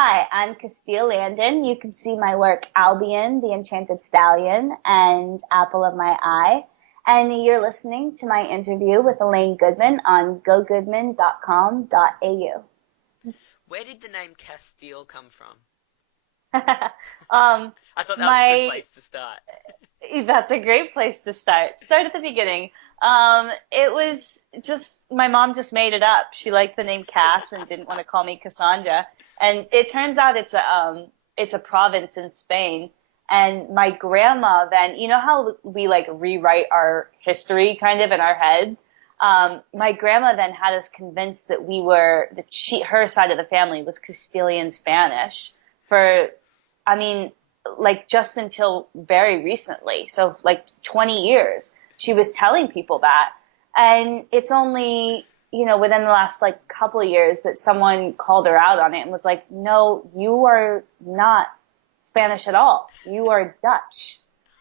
Hi, I'm Castille Landon. You can see my work Albion, the Enchanted Stallion, and Apple of My Eye. And you're listening to my interview with Elaine Goodman on gogoodman.com.au. Where did the name Castile come from? um, I thought that was a good my place to start. That's a great place to start. Start at the beginning. It was just my mom just made it up. She liked the name Cass and didn't want to call me Cassandra. And it turns out it's a province in Spain. And my grandma then, you know how we like rewrite our history kind of in our head? My grandma then had us convinced that we were her side of the family was Castilian Spanish for, I mean, like just until very recently. So like 20 years, she was telling people that. And it's only, within the last like couple of years that someone called her out on it and was like, no, you are not Spanish at all. You are Dutch.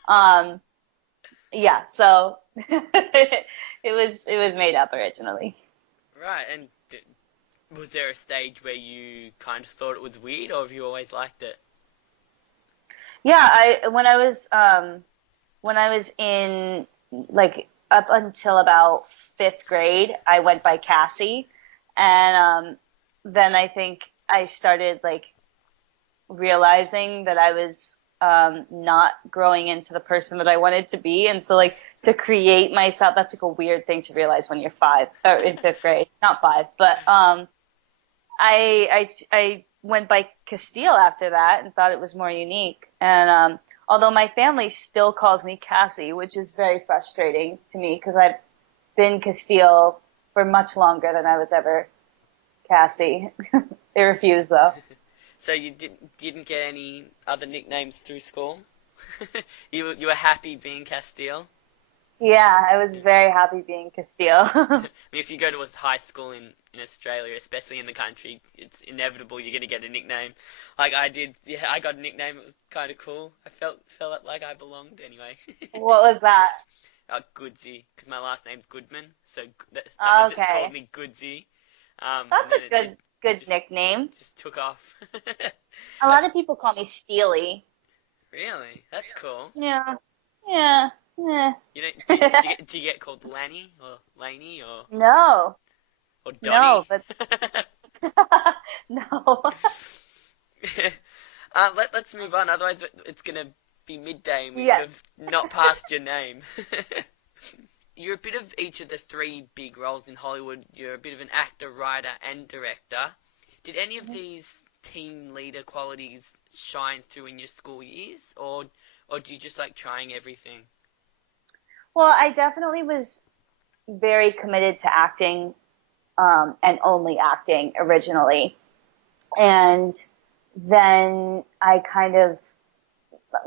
Um, yeah, so it was made up originally. Right, and was there a stage where you kind of thought it was weird, or have you always liked it? Yeah, when I was in like up until about fifth grade, I went by Cassie, and then I think I started like realizing that I was not growing into the person that I wanted to be, and so like to create myself, that's like a weird thing to realize when you're five or in fifth grade, not five, but I went by Castile after that and thought it was more unique. And although my family still calls me Cassie, which is very frustrating to me because I've been Castile for much longer than I was ever Cassie. They refuse though. So you didn't get any other nicknames through school? You were happy being Castile? Yeah, I was very happy being I Castile. mean, if you go to a high school in Australia, especially in the country, it's inevitable you're gonna get a nickname. Like I did, yeah, I got a nickname. It was kind of cool. I felt like I belonged anyway. What was that? Goodsy, because my last name's Goodman, so someone just called Okay. me Goodsy, and That's then a it good just nickname. took off. A I lot of people call me Steely. Really, that's cool. Yeah. Yeah. Yeah. You know, do you get called Lanny or Laney No. or No, Donny? but no. Let's move on. Otherwise, it's gonna be midday and we would Yes. have not passed your name. You're a bit of each of the three big roles in Hollywood. You're a bit of an actor, writer, and director. Did any of these team leader qualities shine through in your school years, or do you just like trying everything? Well, I definitely was very committed to acting, and only acting originally. And then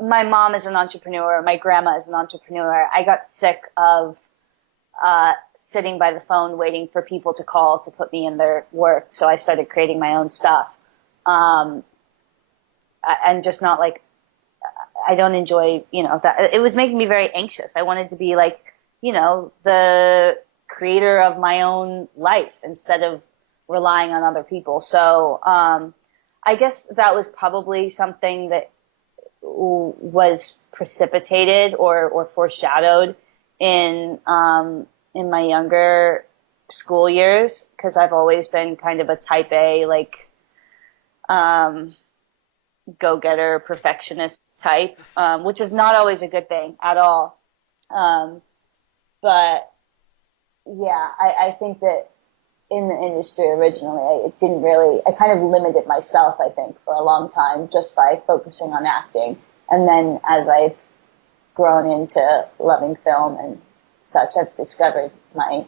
my mom is an entrepreneur, my grandma is an entrepreneur. I got sick of sitting by the phone waiting for people to call to put me in their work. So I started creating my own stuff. Um, and just not like, I don't enjoy, that it was making me very anxious. I wanted to be like, the creator of my own life instead of relying on other people. So, I guess that was probably something that was precipitated or foreshadowed in my younger school years because I've always been kind of a type A, like, um, go-getter, perfectionist type, which is not always a good thing at all. Um, but yeah, I think that in the industry originally, I kind of limited myself, I think, for a long time just by focusing on acting. And then as I've grown into loving film and such, I've discovered my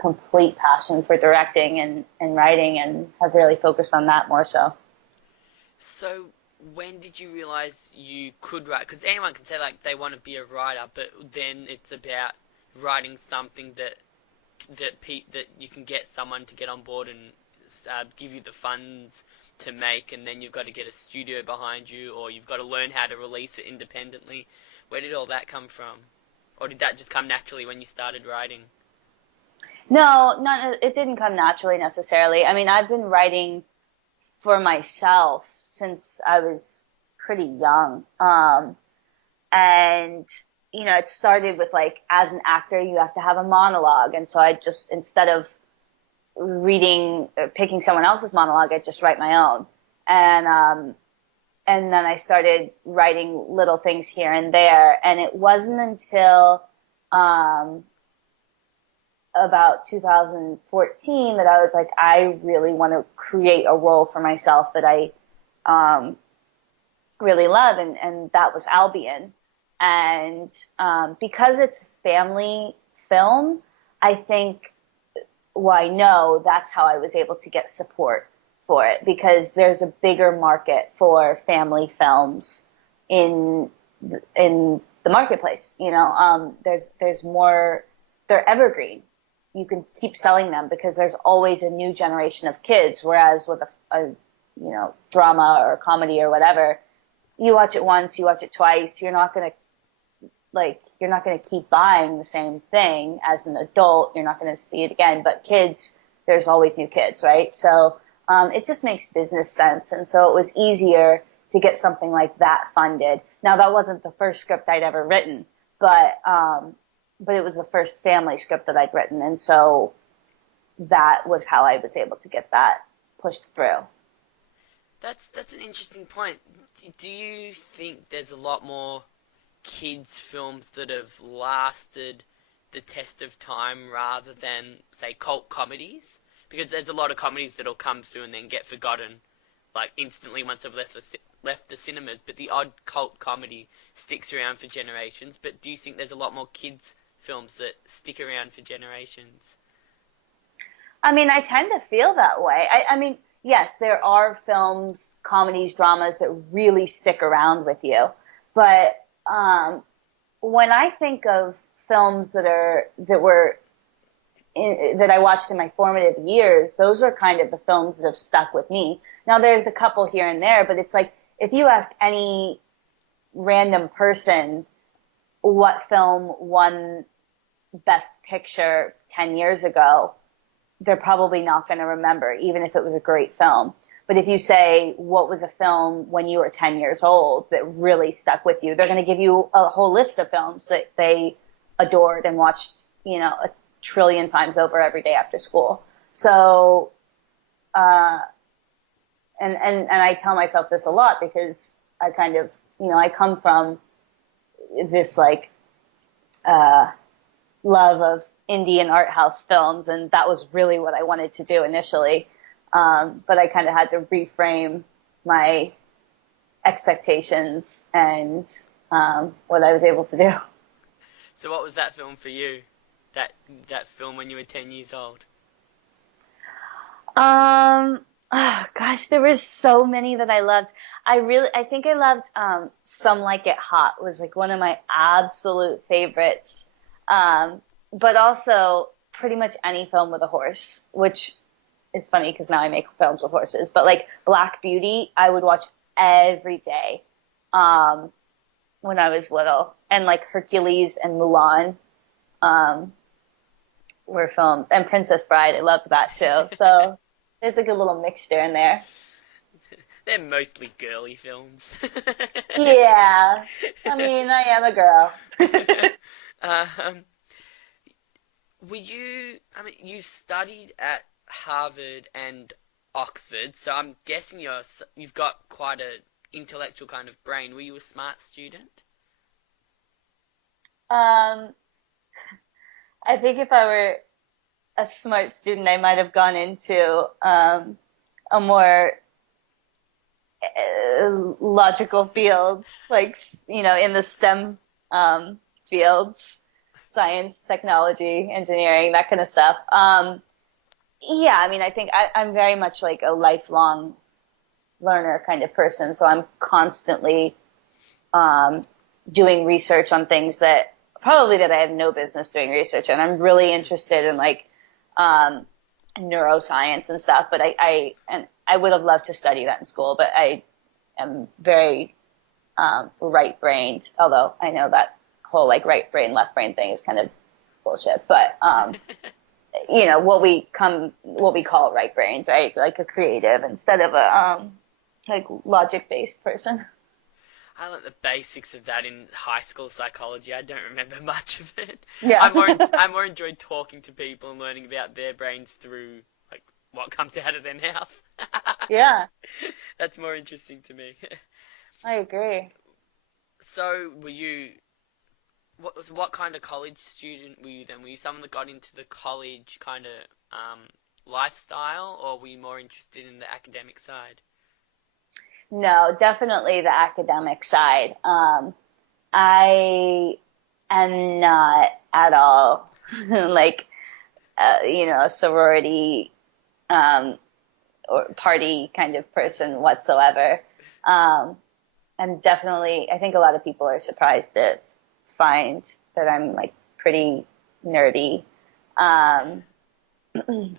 complete passion for directing and writing and have really focused on that more so. So, when did you realize you could write? Because anyone can say like they want to be a writer, but then it's about writing something that you can get someone to get on board and give you the funds to make, and then you've got to get a studio behind you, or you've got to learn how to release it independently. Where did all that come from? Or did that just come naturally when you started writing? No, not, it didn't come naturally necessarily. I mean, I've been writing for myself since I was pretty young. And, it started with like, as an actor, you have to have a monologue. And so I just, instead of reading, picking someone else's monologue, I just write my own. And then I started writing little things here and there. And it wasn't until, about 2014 that I was like, I really want to create a role for myself that I, really love. And that was Albion. And, because it's a family film, I think, well, I know that's how I was able to get support for it, because there's a bigger market for family films in the marketplace. There's more, they're evergreen. You can keep selling them because there's always a new generation of kids. Whereas with a drama or comedy or whatever, you watch it once, you watch it twice, you're not going to keep buying the same thing as an adult. You're not going to see it again. But kids, there's always new kids, right? So, it just makes business sense. And so it was easier to get something like that funded. Now, that wasn't the first script I'd ever written, but it was the first family script that I'd written. And so that was how I was able to get that pushed through. That's an interesting point. Do you think there's a lot more kids' films that have lasted the test of time rather than, say, cult comedies? Because there's a lot of comedies that'll come through and then get forgotten, like, instantly once they've left the cinemas. But the odd cult comedy sticks around for generations. But do you think there's a lot more kids' films that stick around for generations? I mean, I tend to feel that way. I mean, yes, there are films, comedies, dramas that really stick around with you. But when I think of films that I watched in my formative years, those are kind of the films that have stuck with me. Now, there's a couple here and there, but it's like, if you ask any random person what film won Best Picture 10 years ago, they're probably not going to remember, even if it was a great film. But if you say, what was a film when you were 10 years old that really stuck with you, they're going to give you a whole list of films that they adored and watched, a trillion times over every day after school. So, and I tell myself this a lot because I kind of, I come from this like, love of indie and art house films, and that was really what I wanted to do initially. But I kind of had to reframe my expectations and what I was able to do. So what was that film for you? That film when you were 10 years old? Oh, gosh, there were so many that I loved. I think I loved Some Like It Hot was like one of my absolute favorites. But also pretty much any film with a horse, which is funny because now I make films with horses. But like Black Beauty, I would watch every day when I was little. And like Hercules and Mulan were filmed. And Princess Bride, I loved that too. So there's like a little mixture in there. They're mostly girly films. Yeah. I mean, I am a girl. You studied at Harvard and Oxford, so I'm guessing you've got quite an intellectual kind of brain. Were you a smart student? I think if I were a smart student, I might have gone into a more logical field, like, in the STEM fields, science, technology, engineering, that kind of stuff. Yeah, I mean, I think I'm very much like a lifelong learner kind of person, so I'm constantly doing research on things that I have no business doing research on. I'm really interested in like neuroscience and stuff, but I would have loved to study that in school, but I am very right-brained, although I know that whole like right brain, left brain thing is kind of bullshit, but what we call right brains, right? Like a creative instead of a like logic based person. I learnt the basics of that in high school psychology. I don't remember much of it. Yeah. I more enjoyed talking to people and learning about their brains through like what comes out of their mouth. Yeah, That's more interesting to me. I agree. So, what kind of college student were you then? Were you someone that got into the college kind of lifestyle, or were you more interested in the academic side? No, definitely the academic side. I am not at all like a sorority um, or party kind of person whatsoever. Um, I'm definitely, I think a lot of people are surprised to find that I'm like pretty nerdy. Um, and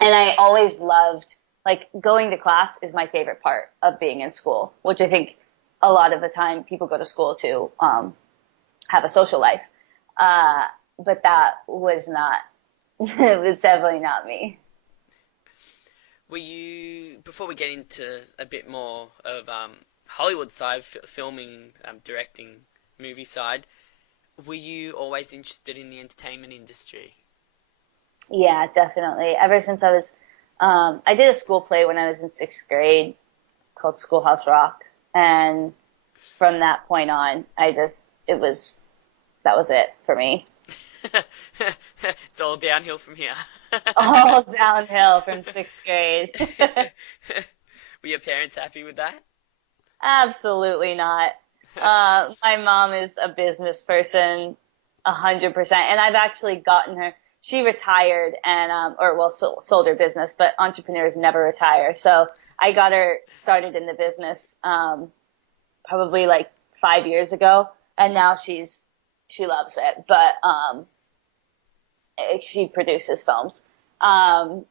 I always loved, like, going to class is my favorite part of being in school, which I think a lot of the time people go to school to have a social life. Uh, but that was not, it was definitely not me. Were you, before we get into a bit more of Hollywood side, filming, directing, movie side, were you always interested in the entertainment industry? Yeah, definitely. Ever since I did a school play when I was in sixth grade called Schoolhouse Rock. And from that point on, that was it for me. It's all downhill from here. All downhill from sixth grade. Were your parents happy with that? Absolutely not. My mom is a business person, 100%. And I've actually gotten her, she retired and, sold her business, but entrepreneurs never retire. So I got her started in the business, probably like 5 years ago. And now she loves it, but, she produces films. Um,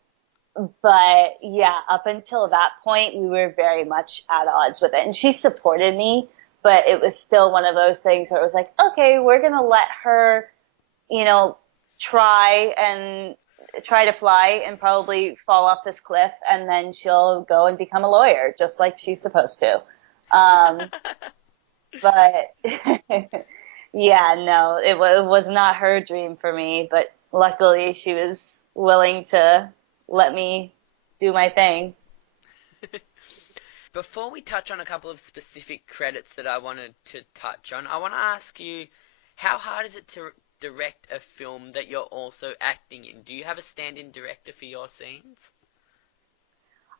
but yeah, up until that point, we were very much at odds with it. And she supported me, but it was still one of those things where it was like, okay, we're going to let her, you know, try and try to fly and probably fall off this cliff. And then she'll go and become a lawyer, just like she's supposed to. But yeah, no, it was not her dream for me, but luckily she was willing to let me do my thing. Before we touch on a couple of specific credits that I wanted to touch on, I want to ask you, how hard is it to direct a film that you're also acting in? Do you have a stand-in director for your scenes?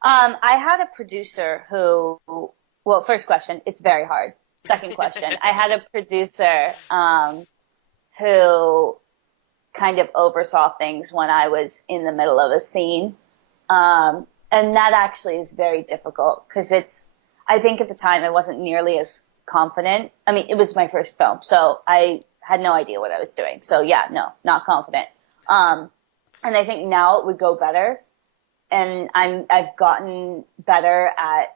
I had a producer well, first question, it's very hard. Second question, I had a producer who kind of oversaw things when I was in the middle of a scene. And that actually is very difficult because I think at the time I wasn't nearly as confident. I mean, it was my first film, so I had no idea what I was doing. So yeah, no, not confident. And I think now it would go better. And I've gotten better at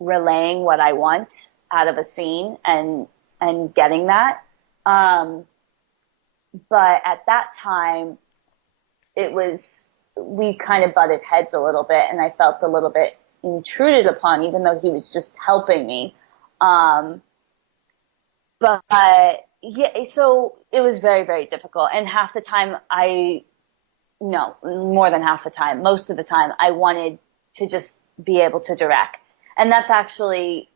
relaying what I want out of a scene and getting that. But at that time, we kind of butted heads a little bit and I felt a little bit intruded upon, even though he was just helping me. But yeah, so it was very, very difficult. And half the time no, more than half the time, most of the time I wanted to just be able to direct. And that's actually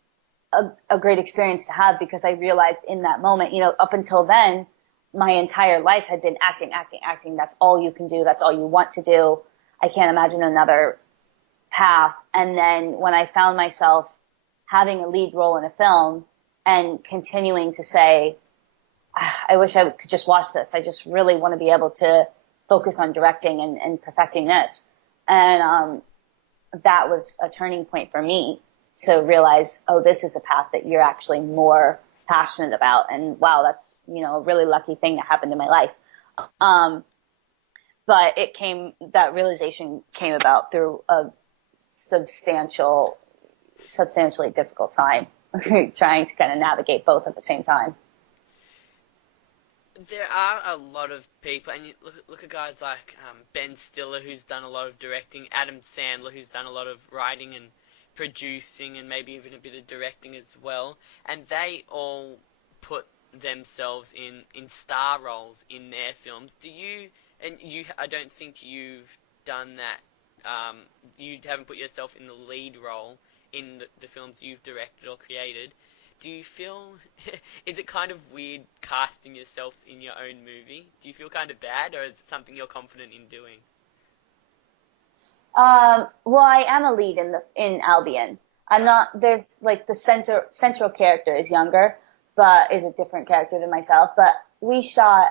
a great experience to have because I realized in that moment, up until then, my entire life had been acting, acting, acting. That's all you can do. That's all you want to do. I can't imagine another path. And then when I found myself having a lead role in a film and continuing to say, I wish I could just watch this. I just really want to be able to focus on directing and perfecting this. And that was a turning point for me to realize, oh, this is a path that you're actually more passionate about. And wow, that's, a really lucky thing that happened in my life. But that realization came about through a substantially difficult time, trying to kind of navigate both at the same time. there are a lot of people, and you look at guys like Ben Stiller, who's done a lot of directing, Adam Sandler, who's done a lot of writing and producing, and maybe even a bit of directing as well, and they all put themselves in star roles in their films. Do you? And you, I don't think you've done that. You haven't put yourself in the lead role in the films you've directed or created. Do you feel, is it kind of weird casting yourself in your own movie? Do you feel kind of bad, or is it something you're confident in doing? Well, I am a lead in Albion. I'm Right. not. There's like the central character is younger, but is a different character than myself. But we shot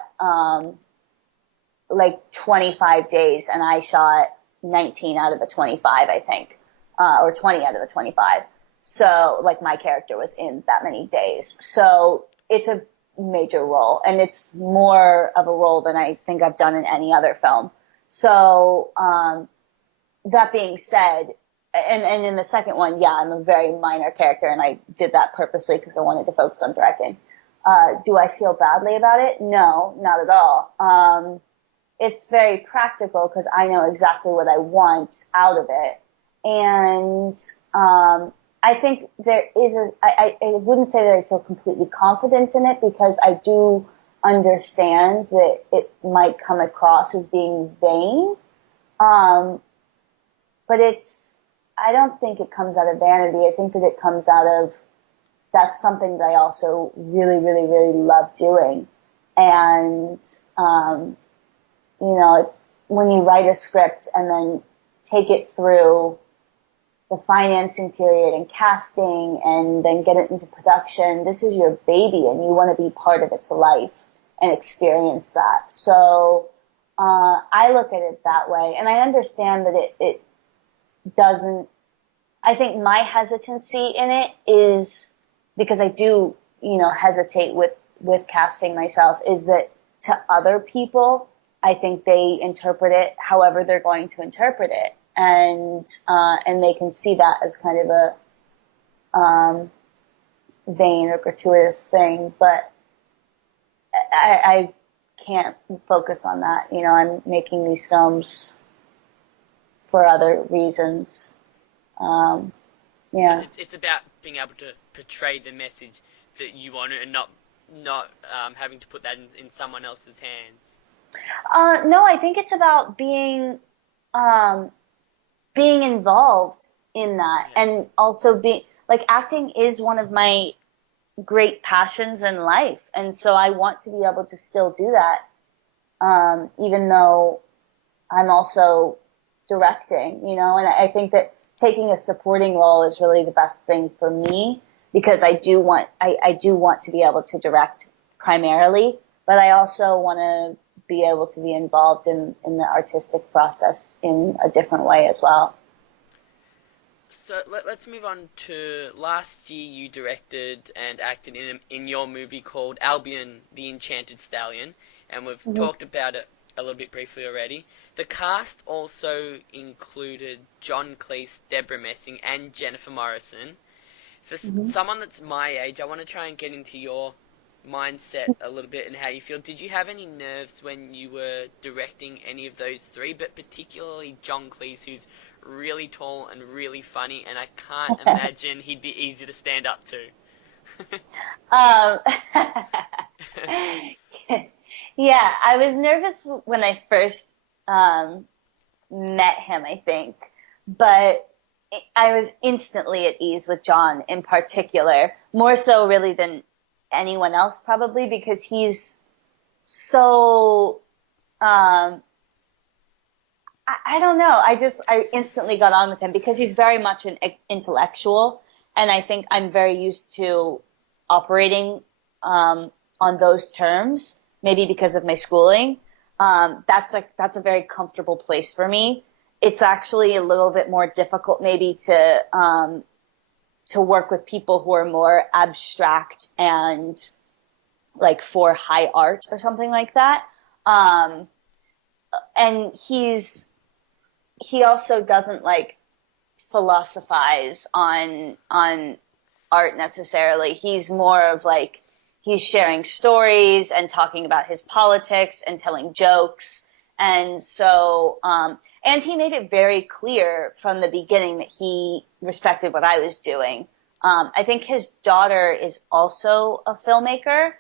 like 25 days, and I shot 19 out of the 25, I think, or 20 out of the 25. So like my character was in that many days. So it's a major role, and it's more of a role than I think I've done in any other film. So that being said, and in the second one, yeah, I'm a very minor character, and I did that purposely because I wanted to focus on directing. Do I feel badly about it? No, not at all. It's very practical because I know exactly what I want out of it. And I think there is I wouldn't say that I feel completely confident in it because I do understand that it might come across as being vain. Um, but I don't think it comes out of vanity. I think that it comes out of, that's something that I also really, really, really love doing. And, um, you know, when you write a script and then take it through the financing period and casting and then get it into production, this is your baby and you want to be part of its life and experience that. So, I look at it that way, and I understand that it doesn't, I think my hesitancy in it is because I do, hesitate with casting myself, is that to other people, I think they interpret it however they're going to interpret it. And they can see that as kind of a, vain or gratuitous thing, but I can't focus on that. I'm making these films for other reasons. Um, So yeah. it's about being able to portray the message that you want to, and not having to put that in someone else's hands. No, I think it's about um, being involved in that, Yeah. and also being like, acting is one of my great passions in life, and so I want to be able to still do that, even though I'm also directing, and I think that taking a supporting role is really the best thing for me because I do want to be able to direct primarily, but I also want to be able to be involved in the artistic process in a different way as well. So let's move on to last year. You directed and acted in your movie called Albion, the Enchanted Stallion, and we've Mm-hmm. talked about it a little bit briefly already. The cast also included John Cleese, Deborah Messing, and Jennifer Morrison. For Mm-hmm. someone that's my age, I want to try and get into your mindset a little bit and how you feel. Did you have any nerves when you were directing any of those three, but particularly John Cleese, who's really tall and really funny, and I can't imagine he'd be easy to stand up to. Um, yeah, I was nervous when I first um, met him, I think, but I was instantly at ease with John in particular, more so really than anyone else probably because he's so I don't know. I instantly got on with him because he's very much an intellectual, and I think I'm very used to operating on those terms. Maybe because of my schooling, that's a very comfortable place for me. It's actually a little bit more difficult, maybe to work with people who are more abstract and like for high art or something like that. Um, and he also doesn't like philosophize on art necessarily. He's more of like he's sharing stories and talking about his politics and telling jokes. And so, and he made it very clear from the beginning that he respected what I was doing. I think his daughter is also a filmmaker,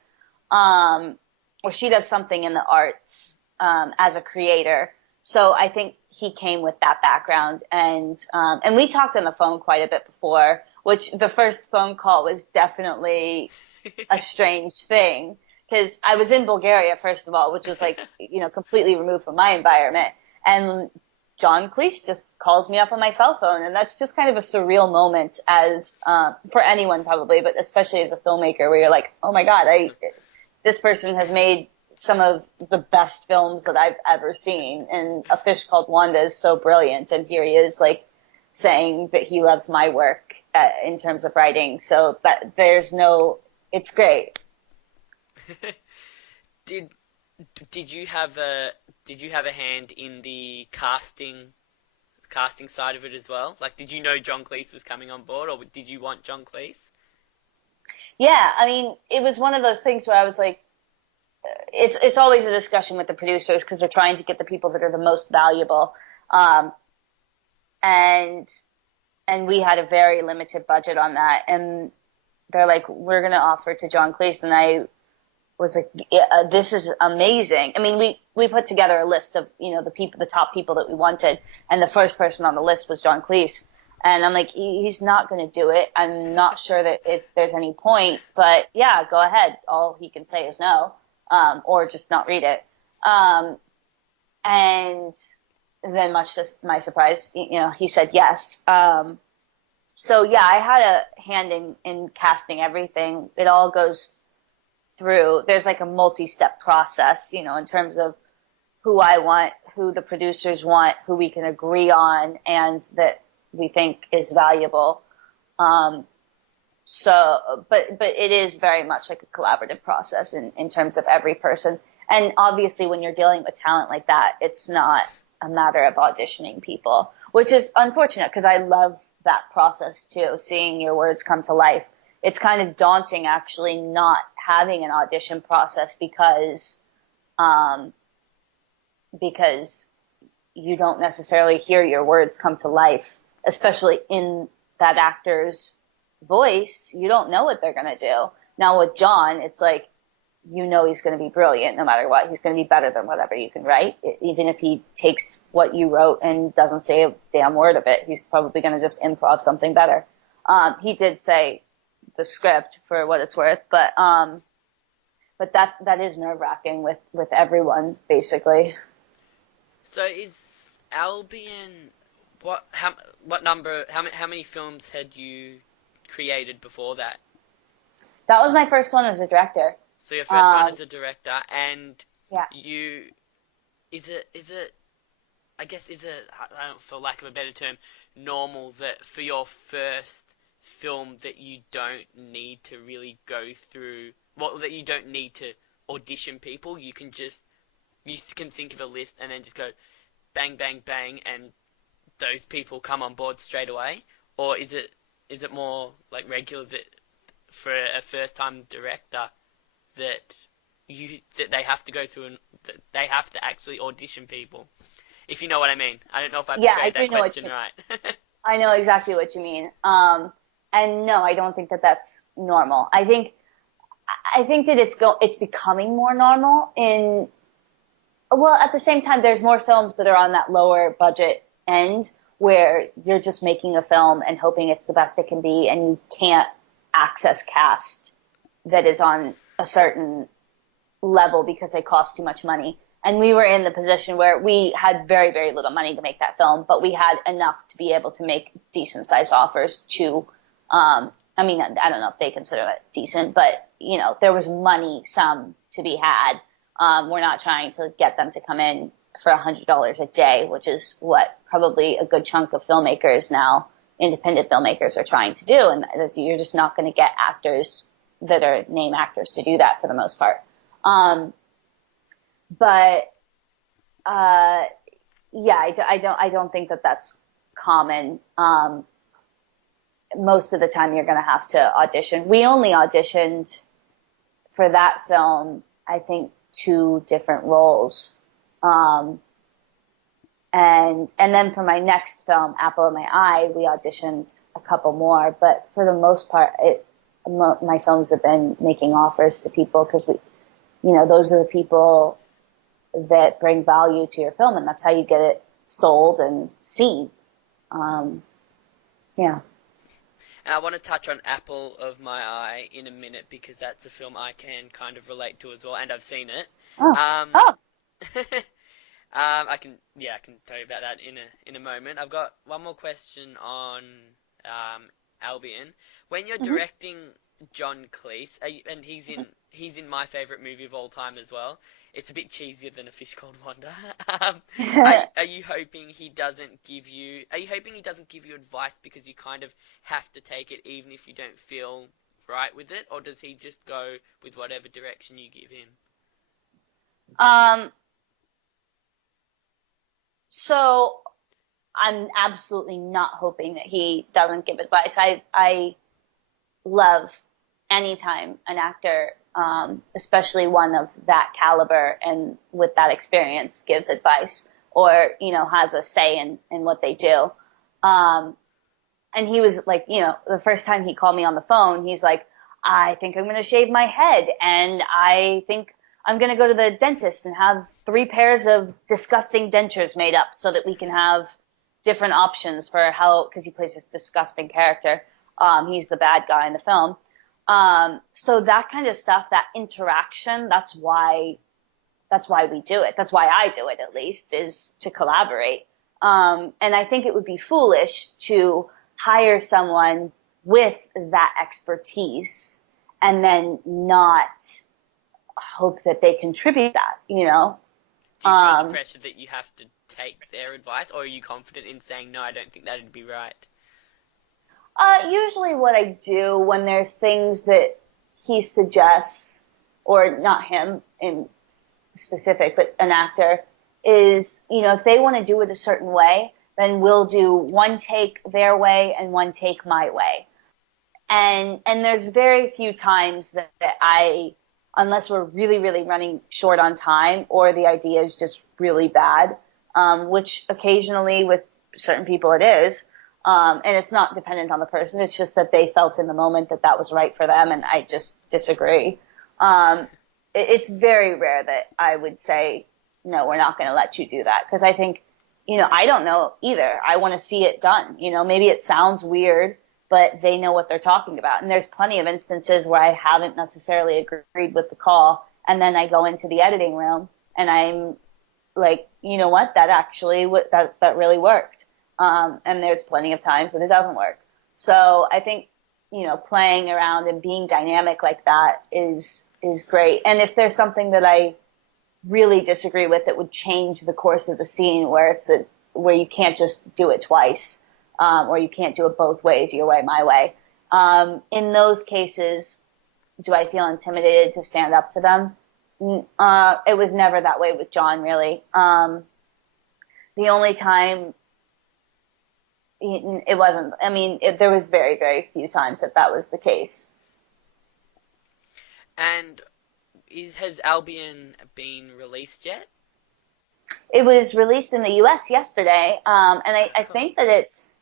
or she does something in the arts, as a creator. So I think he came with that background, and we talked on the phone quite a bit before, which the first phone call was definitely a strange thing, because I was in Bulgaria, first of all, which was like, completely removed from my environment. And John Cleese just calls me up on my cell phone. And that's just kind of a surreal moment as, for anyone probably, but especially as a filmmaker, where you're like, oh my God, this person has made some of the best films that I've ever seen. And A Fish Called Wanda is so brilliant. And here he is, like, saying that he loves my work in terms of writing. So that it's great. Did you have a hand in the casting side of it as well? Like, did you know John Cleese was coming on board, or did you want John Cleese? Yeah, I mean, it was one of those things where I was like, it's always a discussion with the producers, because they're trying to get the people that are the most valuable. And we had a very limited budget on that. And they're like, we're going to offer it to John Cleese. And I was like, this is amazing. I mean, we put together a list of, the top people that we wanted. And the first person on the list was John Cleese. And I'm like, he's not going to do it. I'm not sure that if there's any point, but yeah, go ahead. All he can say is no, or just not read it. And then, much to my surprise, he said yes. So yeah, I had a hand in casting everything. It all goes through. There's like a multi-step process, in terms of who I want, who the producers want, who we can agree on, and that we think is valuable. So, but it is very much like a collaborative process in terms of every person. And obviously, when you're dealing with talent like that, it's not a matter of auditioning people, which is unfortunate, because I love that process too, seeing your words come to life. It's kind of daunting, actually, not having an audition process, because you don't necessarily hear your words come to life, especially in that actor's voice. You don't know what they're going to do. Now with John, it's like, he's going to be brilliant no matter what. He's going to be better than whatever you can write. Even if he takes what you wrote and doesn't say a damn word of it, he's probably going to just improv something better. He did say the script, for what it's worth, but that is nerve-wracking with everyone, basically. So is Albion, how many films had you created before that? That was my first one as a director. So your first one as a director, and yeah. Is it, I guess, for lack of a better term, normal that for your first film that you don't need to really go through, that you don't need to audition people, you can think of a list and then just go bang, bang, bang, and those people come on board straight away? Or is it more like regular that for a first-time director that they have to go through and that they have to actually audition people, if you know what I mean? I don't know if I portrayed that question right. I know exactly what you mean. And no, I don't think that that's normal. I think that it's becoming more normal at the same time, there's more films that are on that lower budget end, where you're just making a film and hoping it's the best it can be, and you can't access cast that is on a certain level because they cost too much money. And we were in the position where we had very, very little money to make that film, but we had enough to be able to make decent sized offers to, I don't know if they consider that decent, but there was some to be had. We're not trying to get them to come in for $100 a day, which is what probably a good chunk of filmmakers now, independent filmmakers, are trying to do. And you're just not going to get actors that are name actors to do that for the most part. I don't think that that's common. Most of the time you're going to have to audition. We only auditioned for that film, I think 2 different roles. And then for my next film, Apple of My Eye, we auditioned a couple more, but for the most part, my films have been making offers to people because those are the people that bring value to your film, and that's how you get it sold and seen. Yeah. And I want to touch on Apple of My Eye in a minute because that's a film I can kind of relate to as well, and I've seen it. Oh. Um, Oh. I can tell you about that in a moment. I've got one more question on Albion. When you're Mm-hmm. directing John Cleese, and he's in my favorite movie of all time as well. It's a bit cheesier than A Fish Called Wanda. Are you hoping he doesn't give you? Are you hoping he doesn't give you advice because you kind of have to take it even if you don't feel right with it, or does he just go with whatever direction you give him? So I'm absolutely not hoping that he doesn't give advice. I love anytime an actor, especially one of that caliber and with that experience, gives advice or, has a say in what they do. And he was like, the first time he called me on the phone, he's like, I think I'm going to shave my head, and I think I'm going to go to the dentist and have 3 pairs of disgusting dentures made up so that we can have different options for because he plays this disgusting character. He's the bad guy in the film. So that kind of stuff, that interaction, that's why we do it. That's why I do it, at least, is to collaborate. And I think it would be foolish to hire someone with that expertise and then not hope that they contribute that, Do you feel the pressure that you have to take their advice, or are you confident in saying, no, I don't think that'd be right? Usually what I do when there's things that he suggests, or not him in specific, but an actor, is, if they want to do it a certain way, then we'll do 1 take their way and 1 take my way. And there's very few times that unless we're really, really running short on time or the idea is just really bad, which occasionally with certain people it is, and it's not dependent on the person, it's just that they felt in the moment that was right for them, and I just disagree. It's very rare that I would say, no, we're not going to let you do that, because I think, I don't know either. I want to see it done. Maybe it sounds weird, but they know what they're talking about. And there's plenty of instances where I haven't necessarily agreed with the call, and then I go into the editing room and I'm like, you know what, that actually, that really worked. And there's plenty of times that it doesn't work. So I think, playing around and being dynamic like that is great. And if there's something that I really disagree with that would change the course of the scene, where where you can't just do it twice, or you can't do it both ways, your way, my way. In those cases, do I feel intimidated to stand up to them? It was never that way with John, really. The only time it wasn't, there was very, very few times that was the case. And has Albion been released yet? It was released in the U.S. yesterday, and I think that it's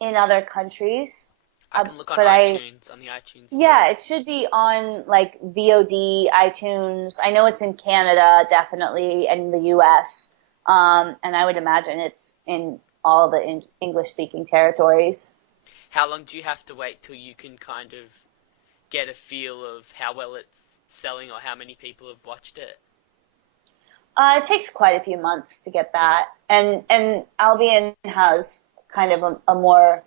in other countries. I can look on iTunes, on the iTunes store. Yeah, it should be on like VOD, iTunes. I know it's in Canada, definitely, and the U.S. And I would imagine it's in all the English-speaking territories. How long do you have to wait till you can kind of get a feel of how well it's selling or how many people have watched it? It takes quite a few months to get that, and Albion has kind of a more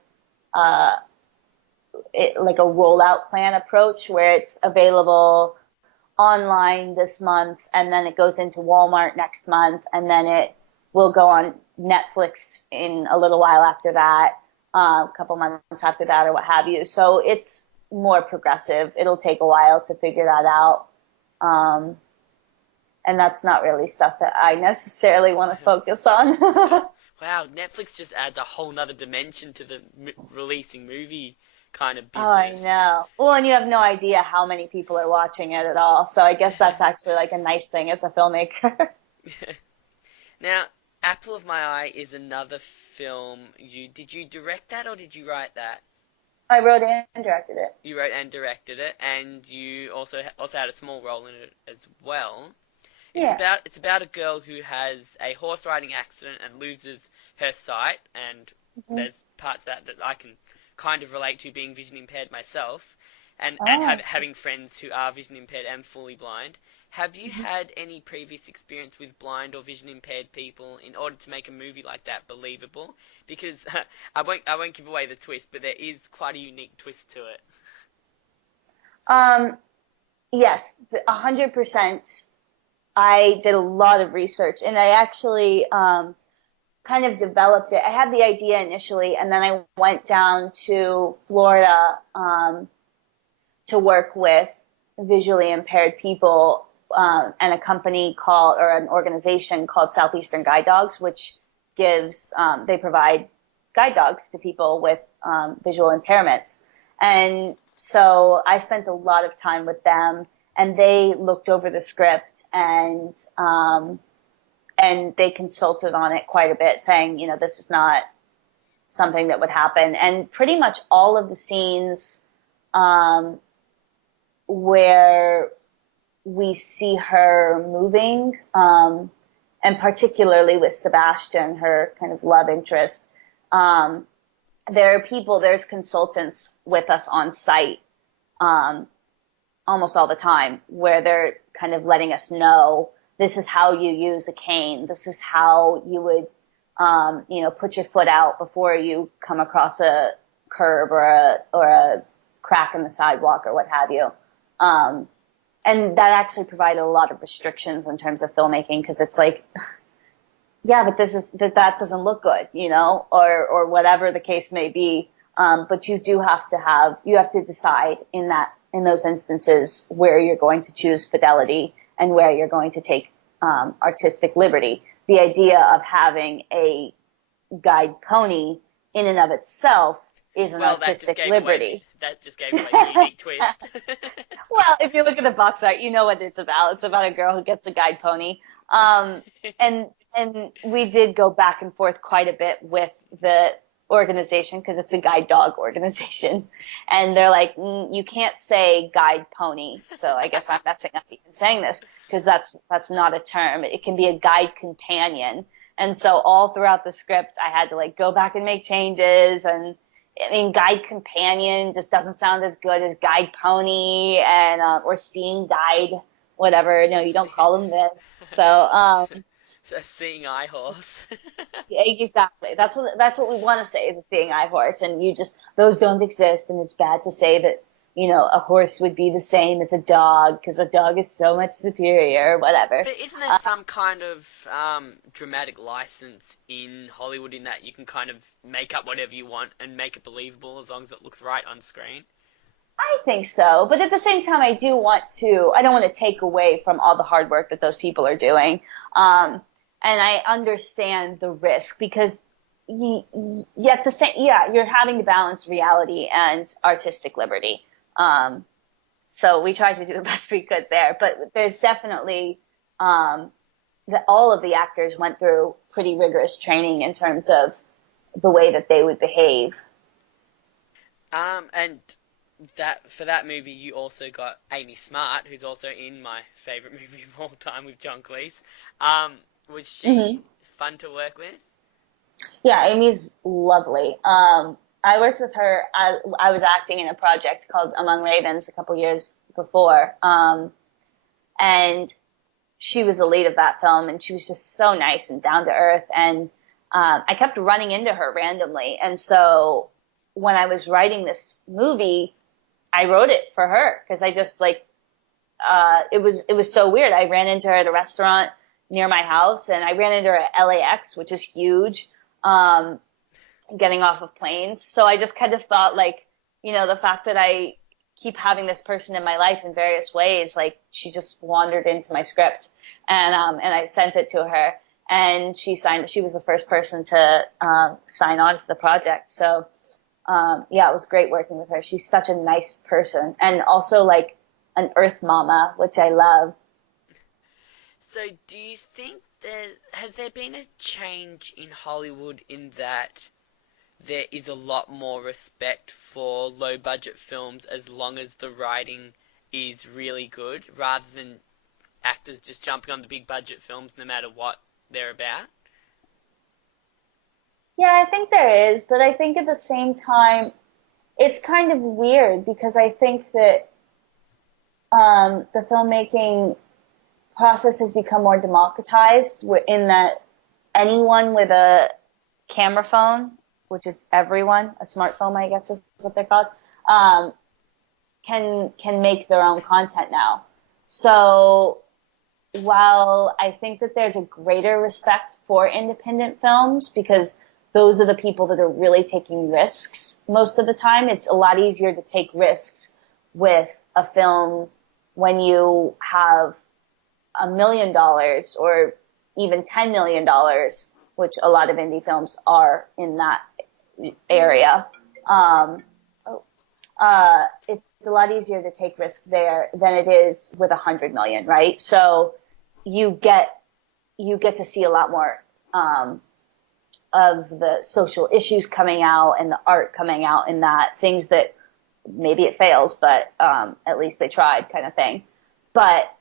like a rollout plan approach where it's available online this month, and then it goes into Walmart next month, and then it will go on Netflix in a little while after that, a couple months after that, or what have you. So it's more progressive. It'll take a while to figure that out. And that's not really stuff that I necessarily want to focus on. Wow, Netflix just adds a whole nother dimension to the releasing movie kind of Oh, I business. know. Well, and you have no idea how many people are watching it at all. So I guess that's actually like a nice thing as a filmmaker. Now, Apple of My Eye is another film. Did you direct that or did you write that? I wrote and directed it. You wrote and directed it, and you also had a small role in it as well. Yeah. It's about a girl who has a horse riding accident and loses her sight, and Hmm. there's parts of that I can kind of relate to, being vision impaired myself, and Oh. having friends who are vision impaired and fully blind. Have you Mhm. had any previous experience with blind or vision impaired people in order to make a movie like that believable? Because I won't give away the twist, but there is quite a unique twist to it. Um, yes, 100%. I did a lot of research and I actually kind of developed it. I had the idea initially, and then I went down to Florida to work with visually impaired people and a company called, or an organization called Southeastern Guide Dogs, which they provide guide dogs to people with visual impairments. And so I spent a lot of time with them, and they looked over the script and they consulted on it quite a bit, saying, this is not something that would happen. And pretty much all of the scenes um, where we see her moving, and particularly with Sebastian, her kind of love interest, um, there's consultants with us on site um, almost all the time where they're kind of letting us know this is how you use a cane. This is how you would, put your foot out before you come across a curb or a crack in the sidewalk or what have you. Um, and that actually provided a lot of restrictions in terms of filmmaking because it's like, yeah, but that doesn't look good, or whatever the case may be. But you have to decide in those instances where you're going to choose fidelity and where you're going to take artistic liberty. The idea of having a guide pony in and of itself is an Well, artistic liberty. that just gave away the unique twist. Well, if you look at the box art, you know what it's about. It's about a girl who gets a guide pony. And we did go back and forth quite a bit with the organization because it's a guide dog organization. And they're like, you can't say guide pony. So I guess I'm messing up even saying this because that's not a term. It can be a guide companion. And so all throughout the script, I had to like go back and make changes. And I mean, guide companion just doesn't sound as good as guide pony and or seeing guide, whatever. No, you don't call them this. So A seeing eye horse. yeah, exactly. That's what we want to say is a seeing eye horse, and those don't exist, and it's bad to say that a horse would be the same as a dog because a dog is so much superior, whatever. But isn't there some kind of dramatic license in Hollywood in that you can kind of make up whatever you want and make it believable as long as it looks right on screen? I think so, but at the same time, I don't want to take away from all the hard work that those people are doing. And I understand the risk because yet you're having to balance reality and artistic liberty. So we tried to do the best we could there, but there's definitely, that all of the actors went through pretty rigorous training in terms of the way that they would behave. And that for that movie, you also got Amy Smart, who's also in my favorite movie of all time with John Cleese. Was she Hmm. fun to work with? Yeah, Amy's lovely. I worked with her. I was acting in a project called Among Ravens a couple years before, and she was the lead of that film, and she was just so nice and down to earth. And I kept running into her randomly, and so when I was writing this movie, I wrote it for her because I just like it was so weird. I ran into her at a restaurant near my house, and I ran into her at LAX, which is huge. Um, Getting off of planes. So I just kind of thought like, the fact that I keep having this person in my life in various ways, like she just wandered into my script and I sent it to her and she signed it. She was the first person to sign on to the project. So Yeah, it was great working with her. She's such a nice person, and also like an earth mama, which I love. So, do you think has there been a change in Hollywood in that there is a lot more respect for low budget films as long as the writing is really good, rather than actors just jumping on the big budget films no matter what they're about? Yeah, I think there is, but I think at the same time, it's kind of weird because I think that the filmmaking process has become more democratized in that anyone with a camera phone, which is everyone, a smartphone, I guess is what they're called, um, can make their own content now. So while I think that there's a greater respect for independent films because those are the people that are really taking risks most of the time, it's a lot easier to take risks with a film when you have $1 million or even $10 million, which a lot of indie films are in that area. Um, it's a lot easier to take risk there than it is with 100 million, right? So you get to see a lot more of the social issues coming out and the art coming out in that, things that maybe it fails, but at least they tried, kind of thing. But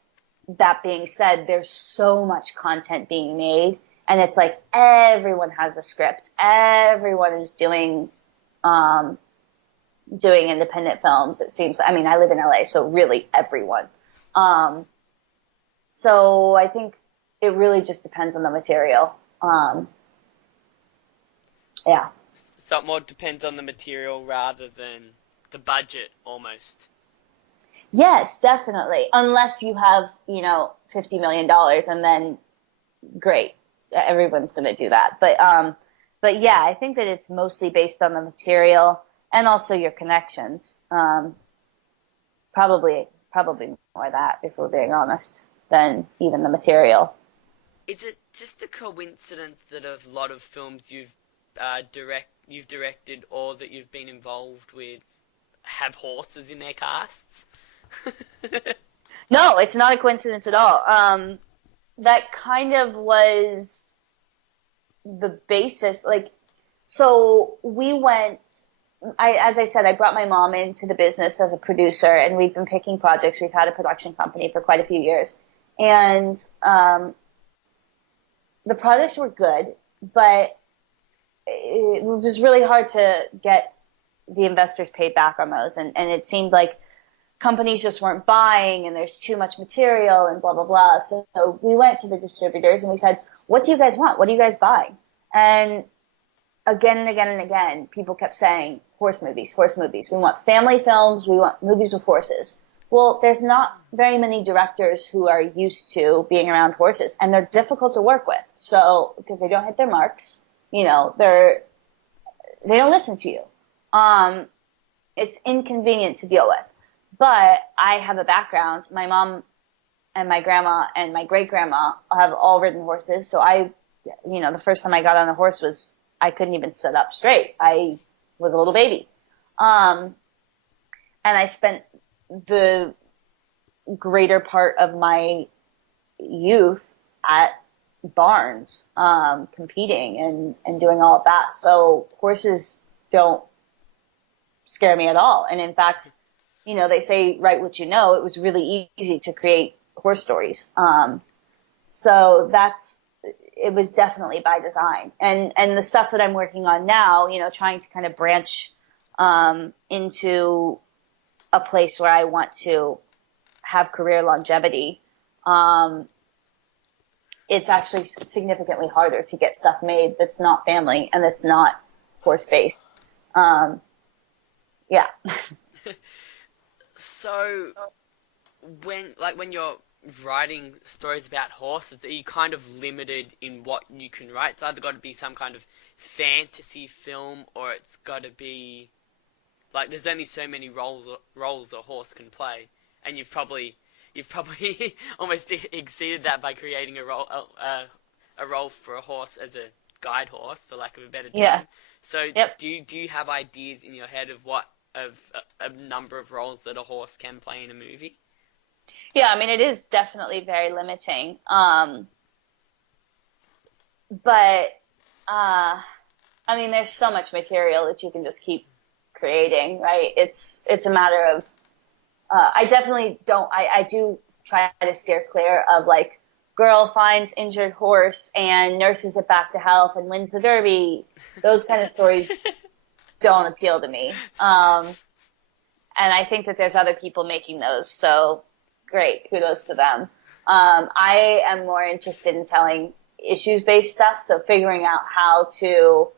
that being said, there's so much content being made, and it's like everyone has a script, everyone is doing independent films. It seems. I mean, I live in LA, so really everyone. Um, so I think it really just depends on the material. Yeah. So it more depends on the material rather than the budget, almost. Yes, definitely. Unless you have, $50 million, and then great, everyone's going to do that. But yeah, I think that it's mostly based on the material and also your connections. Probably more that, if we're being honest, than even the material. Is it just a coincidence that a lot of films you've directed or that you've been involved with have horses in their casts? No, it's not a coincidence at all. That kind of was the basis. Like, so we went. As I said, I brought my mom into the business as a producer, and we've been picking projects. We've had a production company for quite a few years, and the projects were good, but it was really hard to get the investors paid back on those, and it seemed like companies just weren't buying, and there's too much material, and blah blah blah. So we went to the distributors and we said, "What do you guys want? What do you guys buy?" And again and again and again, people kept saying, horse movies, horse movies. We want family films. We want movies with horses. Well, there's not very many directors who are used to being around horses, and they're difficult to work with. So, because they don't hit their marks, they don't listen to you. It's inconvenient to deal with. But I have a background. My mom and my grandma and my great grandma have all ridden horses. So the first time I got on a horse was I couldn't even sit up straight. I was a little baby. And I spent the greater part of my youth at barns, competing and doing all of that. So horses don't scare me at all. And in fact, they say write what you know. It was really easy to create horse stories. So it was definitely by design. And the stuff that I'm working on now, trying to kind of branch into a place where I want to have career longevity. It's actually significantly harder to get stuff made that's not family and that's not horse based. Yeah. So, when you're writing stories about horses, are you kind of limited in what you can write? It's either got to be some kind of fantasy film, or it's got to be like there's only so many roles a horse can play, and you've probably almost exceeded that by creating a role for a horse as a guide horse, for lack of a better Yeah. term. So Yep. do you have ideas in your head of what of a number of roles that a horse can play in a movie? Yeah, I mean, it is definitely very limiting. But I mean, there's so much material that you can just keep creating, right? It's a matter of I definitely don't. I do try to steer clear of like girl finds injured horse and nurses it back to health and wins the derby. Those kind of stories don't appeal to me. And I think that there's other people making those, so great, kudos to them. I am more interested in telling issues-based stuff, so figuring out how to,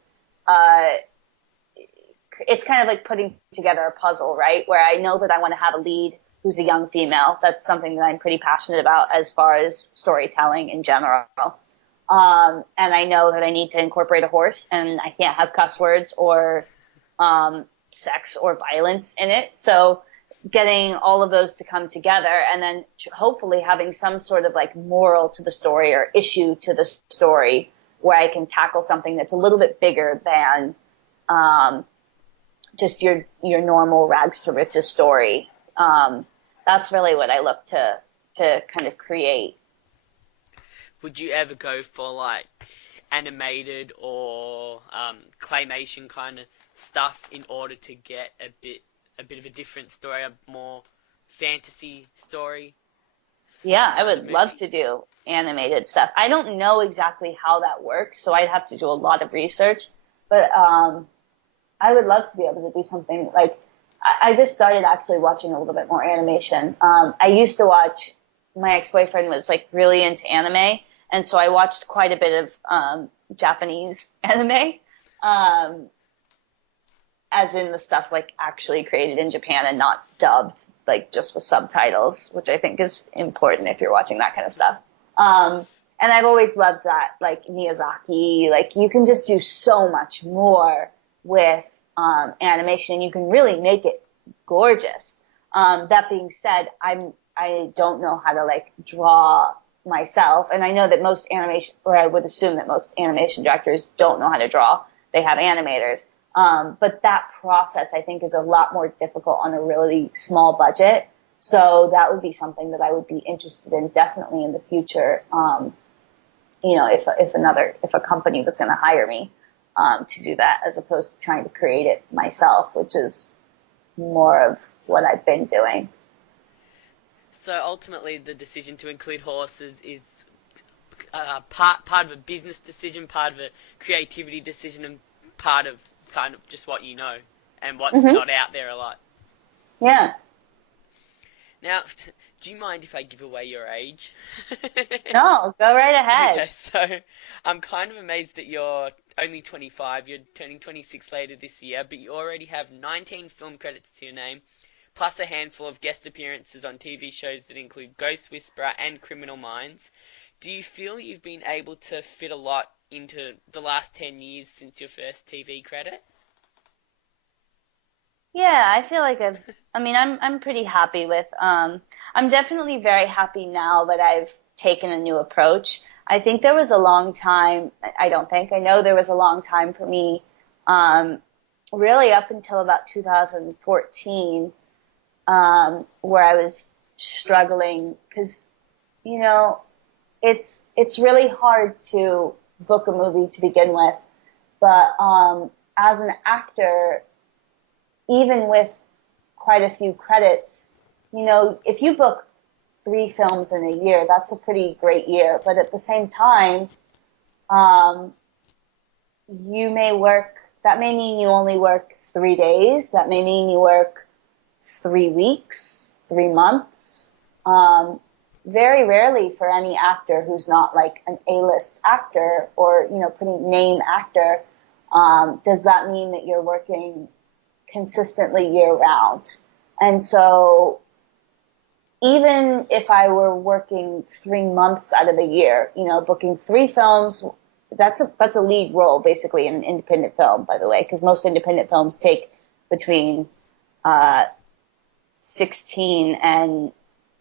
uh, it's kind of like putting together a puzzle, right? Where I know that I want to have a lead who's a young female. That's something that I'm pretty passionate about as far as storytelling in general. And I know that I need to incorporate a horse, and I can't have cuss words or sex or violence in it. So getting all of those to come together, and then hopefully having some sort of like moral to the story or issue to the story where I can tackle something that's a little bit bigger than just your normal rags to riches story. That's really what I look to kind of create. Would you ever go for like animated or claymation kind of stuff in order to get a bit of a different story, a more fantasy story? Yeah, I Kind of would love movie? to do animated stuff. I don't know exactly how that works, so I'd have to do a lot of research. But I would love to be able to do something like I just started actually watching a little bit more animation. I used to watch. My ex-boyfriend was like really into anime, and so I watched quite a bit of Japanese anime, um, as in the stuff like actually created in Japan and not dubbed, like just with subtitles, which I think is important if you're watching that kind of stuff. And I've always loved that, like Miyazaki, like you can just do so much more with animation, and you can really make it gorgeous. That being said, I don't know how to like draw myself, and I know that most animation, or I would assume that most animation directors don't know how to draw. They have animators. But that process, I think, is a lot more difficult on a really small budget. So that would be something that I would be interested in definitely in the future. If a company was going to hire me, to do that, as opposed to trying to create it myself, which is more of what I've been doing. So ultimately, the decision to include horses is part of a business decision, part of a creativity decision, and part of kind of just what you know and what's Mm-hmm. not out there a lot. Yeah. Now, do you mind if I give away your age? No, go right ahead. Okay, so I'm kind of amazed that you're only 25. You're turning 26 later this year, but you already have 19 film credits to your name, plus a handful of guest appearances on TV shows that include Ghost Whisperer and Criminal Minds. Do you feel you've been able to fit a lot into the last 10 years since your first TV credit? Yeah, I feel like I'm pretty happy with, I'm definitely very happy now that I've taken a new approach. I think there was a long time, I don't think, I know there was a long time for me, really up until about 2014, where I was struggling because, you know, it's really hard to book a movie to begin with, but, as an actor, even with quite a few credits, if you book 3 films in a year, that's a pretty great year. But at the same time, um, that may mean you only work 3 days. That may mean you work 3 weeks, 3 months. Very rarely for any actor who's not like an A-list actor or, pretty name actor, does that mean that you're working consistently year round. And so even if I were working 3 months out of the year, booking 3 films, that's a lead role basically in an independent film, by the way, because most independent films take between 16 and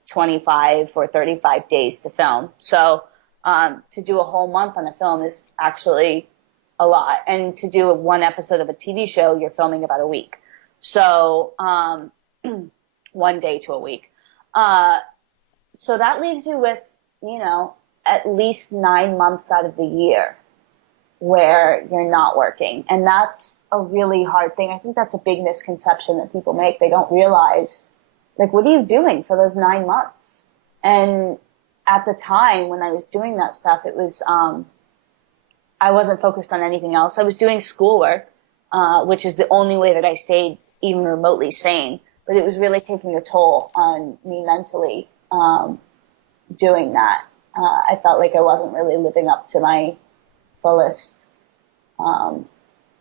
25 or 35 days to film. So to do a whole month on a film is actually a lot. And to do one episode of a TV show, you're filming about a week. So, 1 day to a week. So that leaves you with, at least 9 months out of the year where you're not working. And that's a really hard thing. I think that's a big misconception that people make. They don't realize, like, what are you doing for those 9 months? And at the time when I was doing that stuff, it was, I wasn't focused on anything else. I was doing schoolwork, which is the only way that I stayed even remotely sane. But it was really taking a toll on me mentally, doing that. I felt like I wasn't really living up to my fullest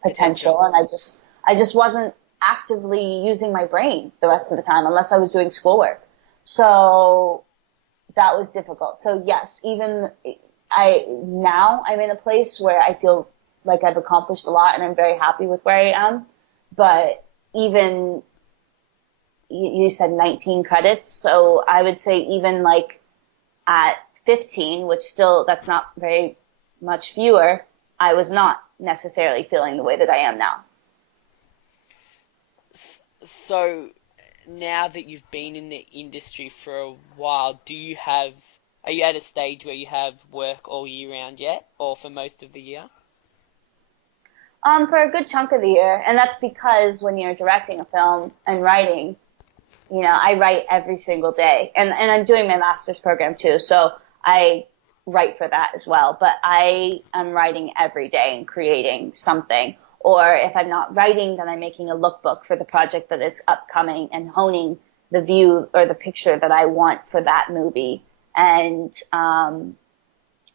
potential, and I just wasn't actively using my brain the rest of the time unless I was doing schoolwork. So that was difficult. So yes, even now I'm in a place where I feel like I've accomplished a lot and I'm very happy with where I am. But even you said 19 credits, so I would say even like at 15, which still that's not very much fewer, I was not necessarily feeling the way that I am now. So now that you've been in the industry for a while, are you at a stage where you have work all year round yet, or for most of the year? For a good chunk of the year, and that's because when you're directing a film and writing, I write every single day, and I'm doing my master's program too, so I write for that as well. But I am writing every day and creating something. Or if I'm not writing, then I'm making a lookbook for the project that is upcoming and honing the view or the picture that I want for that movie. And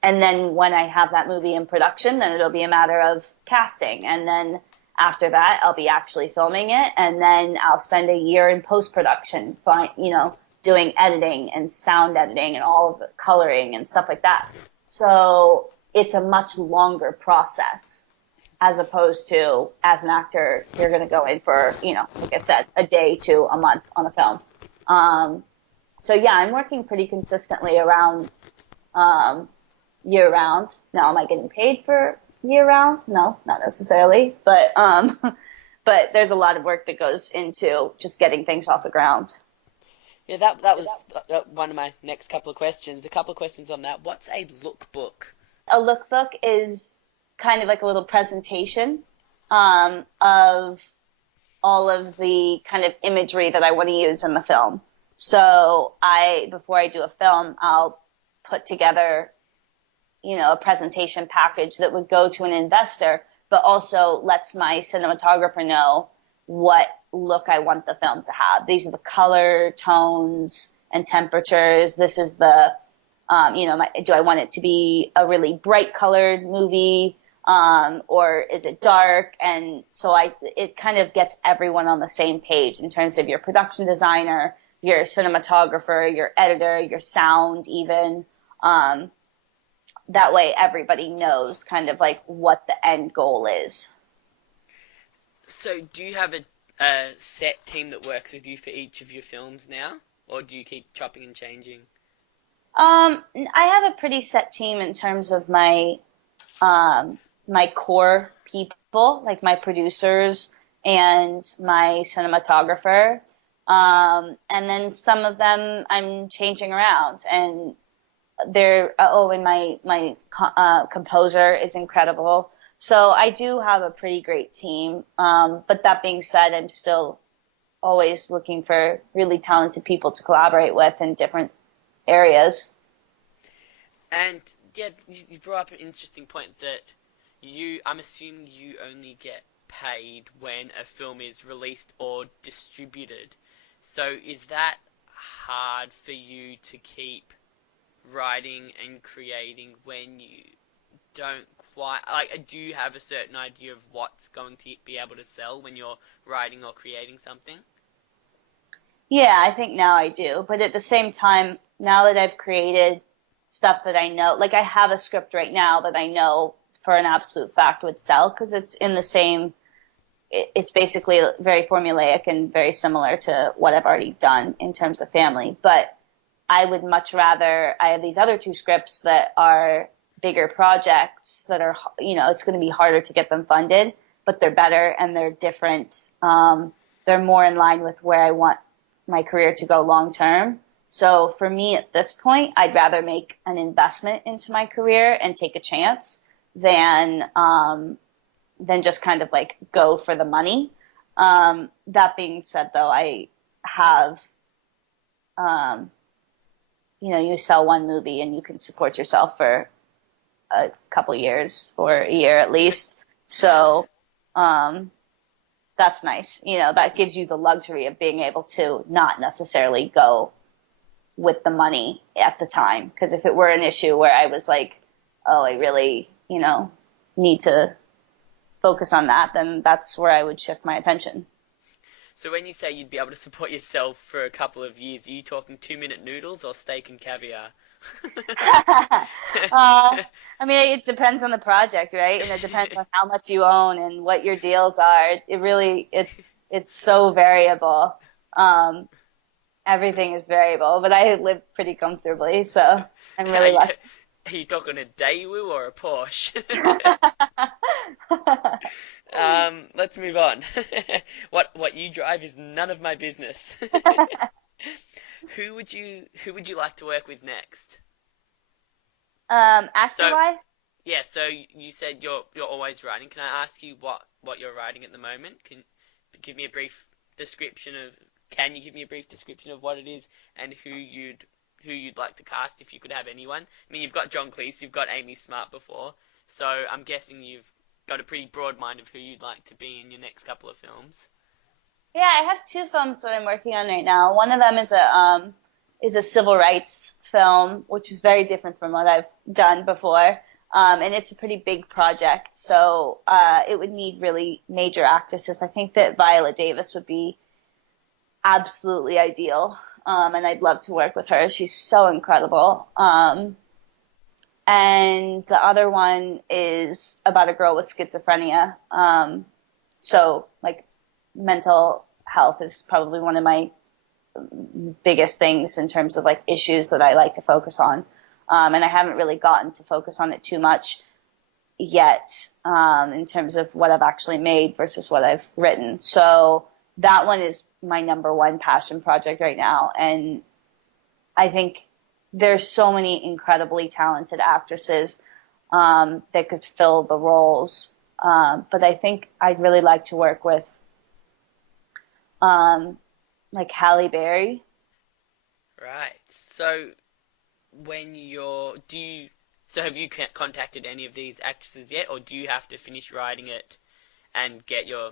then when I have that movie in production, then it'll be a matter of casting. And then after that, I'll be actually filming it. And then I'll spend a year in post-production, doing editing and sound editing and all of the coloring and stuff like that. So it's a much longer process as opposed to, as an actor, you're going to go in for, like I said, a day to a month on a film. So yeah, I'm working pretty consistently around year round. Now, am I getting paid for year round? No, not necessarily. But but there's a lot of work that goes into just getting things off the ground. Yeah, that was one of my next couple of questions. A couple of questions on that. What's a lookbook? A lookbook is kind of like a little presentation of all of the kind of imagery that I want to use in the film. So before I do a film, I'll put together, a presentation package that would go to an investor, but also lets my cinematographer know what look I want the film to have. These are the color tones and temperatures. This is the, do I want it to be a really bright colored movie? Or is it dark? And so it kind of gets everyone on the same page in terms of your production designer, your cinematographer, your editor, your sound even. That way everybody knows kind of like what the end goal is. So do you have a set team that works with you for each of your films now? Or do you keep chopping and changing? I have a pretty set team in terms of my core people, like my producers and my cinematographer. And then some of them I'm changing around, and and my composer is incredible. So I do have a pretty great team. But that being said, I'm still always looking for really talented people to collaborate with in different areas. And yeah, you brought up an interesting point that I'm assuming you only get paid when a film is released or distributed. So is that hard for you to keep writing and creating when you don't quite, do you have a certain idea of what's going to be able to sell when you're writing or creating something? Yeah, I think now I do. But at the same time, now that I've created stuff that I know, like I have a script right now that I know for an absolute fact would sell because it's in the same, it's basically very formulaic and very similar to what I've already done in terms of family. But I would much rather, I have these other two scripts that are bigger projects that are, it's going to be harder to get them funded, but they're better and they're different. They're more in line with where I want my career to go long term. So for me at this point, I'd rather make an investment into my career and take a chance than just kind of like go for the money. That being said, though, I have, um, you sell one movie and you can support yourself for a couple years or a year at least. So, that's nice. That gives you the luxury of being able to not necessarily go with the money at the time. Because if it were an issue where I was like, oh, I really, need to focus on that, then that's where I would shift my attention. So when you say you'd be able to support yourself for a couple of years, are you talking 2-minute noodles or steak and caviar? I mean, it depends on the project, right? And it depends on how much you own and what your deals are. It really, it's so variable. Um, Everything is variable, but I live pretty comfortably, so I'm Are really you, lucky. are you talking a Daewoo or a Porsche? Let's move on. What you drive is none of my business. Who would you like to work with next? So Actor-wise, yeah, so you said you're always writing. Can I ask you what you're writing at the moment? Give me a brief description of Can you give me a brief description of what it is and who you'd like to cast if you could have anyone? I mean, you've got John Cleese, you've got Amy Smart before, so I'm guessing you've got a pretty broad mind of who you'd like to be in your next couple of films. yeah, I have two films that I'm working on right now. One of them is a civil rights film, which is very different from what I've done before. And it's a pretty big project, so it would need really major actresses. I think that Viola Davis would be absolutely ideal, and I'd love to work with her. She's so incredible. And the other one is about a girl with schizophrenia. So, like, mental health is probably one of my biggest things in terms of like issues that I like to focus on. And I haven't really gotten to focus on it too much yet, in terms of what I've actually made versus what I've written. So that one is my number one passion project right now. And I think there's so many incredibly talented actresses, that could fill the roles. But I think I'd really like to work with, um, like Halle Berry. Right. So when you're do you so have you contacted any of these actresses yet, or do you have to finish writing it and get your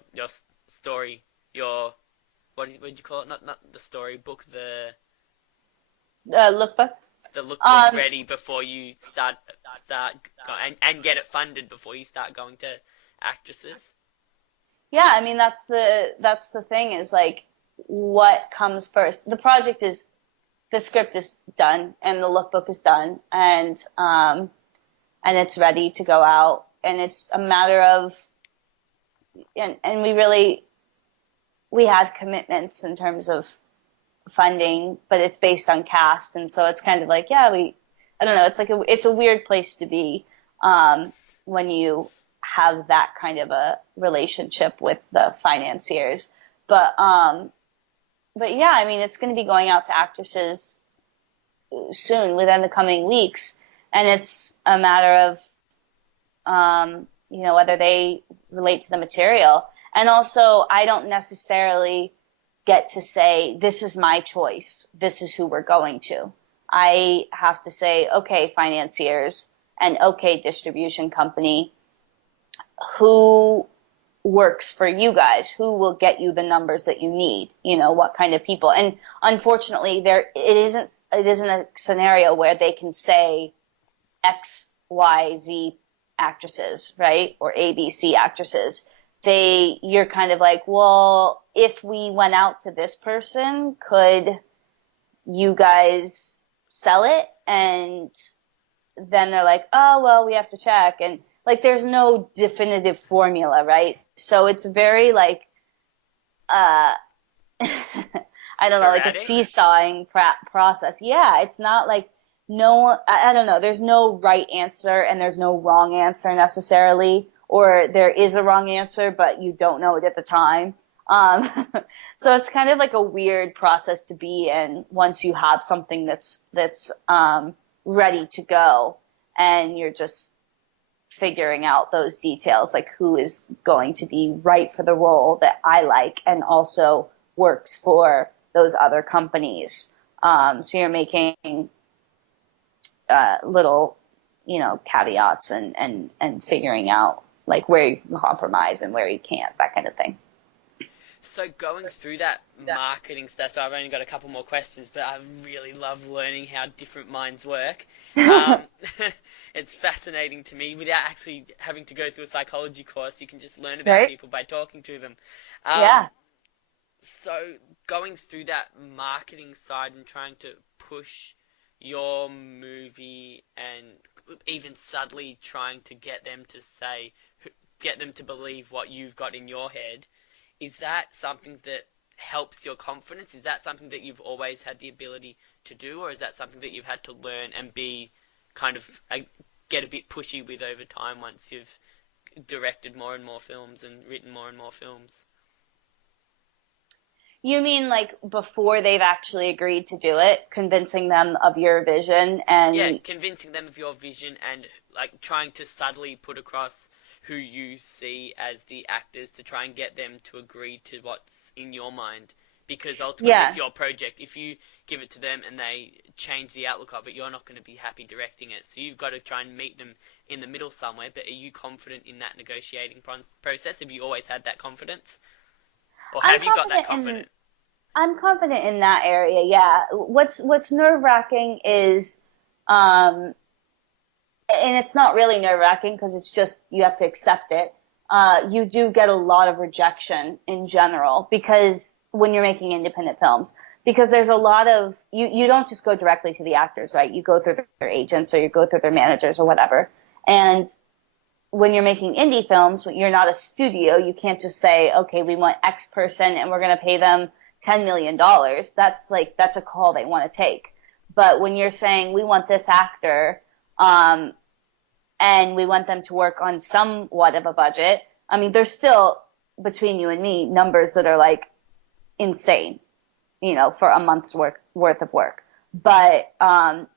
story, your what do you call it? Not the storybook, Lookbook. the lookbook Um, ready before you and get it funded before you start going to actresses? yeah, I mean that's the thing is like what comes first. The script is done and the lookbook is done and it's ready to go out, and it's a matter of and we have commitments in terms of funding, but it's based on cast, and so it's kind of like, yeah, I don't know, it's a weird place to be, when you have that kind of a relationship with the financiers. But yeah, I mean, it's going to be going out to actresses soon, within the coming weeks, and it's a matter of, whether they relate to the material. And also, I don't necessarily get to say, this is my choice, this is who we're going to. I have to say, okay, financiers, and okay, distribution company, who works for you guys, who will get you the numbers that you need, what kind of people. And unfortunately, it isn't a scenario where they can say X, Y, Z actresses, right? Or ABC actresses. You're kind of like, well, if we went out to this person, could you guys sell it? And then they're like, oh, well, we have to check. And like, there's no definitive formula, right? So it's very like, uh, I don't know, like a Sporadic? seesawing process. Yeah, it's not like no, I don't know. There's no right answer and there's no wrong answer necessarily, or there is a wrong answer, but you don't know it at the time. Um, so it's kind of like a weird process to be in once you have something that's ready to go and you're just figuring out those details, like who is going to be right for the role that I like and also works for those other companies. So you're making little, caveats and figuring out like where you can compromise and where you can't, that kind of thing. So going through that marketing stuff, so I've only got a couple more questions, but I really love learning how different minds work. Um, it's fascinating to me without actually having to go through a psychology course. You can just learn about Right? people by talking to them. Um, Yeah. so going through that marketing side and trying to push your movie and even subtly trying to get them to believe what you've got in your head, is that something that helps your confidence? Is that something that you've always had the ability to do, or is that something that you've had to learn and be kind of get a bit pushy with over time once you've directed more and more films and written more and more films? You mean like before they've actually agreed to do it, convincing them of your vision Yeah, and convincing them of your vision and like trying to subtly put across who you see as the actors to try and get them to agree to what's in your mind. Because ultimately it's yeah. your project. If you give it to them and they change the outlook of it, you're not going to be happy directing it. So you've got to try and meet them in the middle somewhere. But are you confident in that negotiating process? Have you always had that confidence? Or I'm have you got that confident in confidence? I'm confident in that area, yeah. What's nerve-wracking is um and it's not really nerve-wracking because it's just you have to accept it. You do get a lot of rejection in general because when you're making independent films, because there's a lot of you don't just go directly to the actors, right? You go through their agents or you go through their managers or whatever. And when you're making indie films, when you're not a studio, you can't just say, okay, we want X person and we're going to pay them $10 million. That's a call they want to take. But when you're saying we want this actor, um, and we want them to work on somewhat of a budget. I mean, there's still, between you and me, numbers that are like insane, for a month's worth of work. But to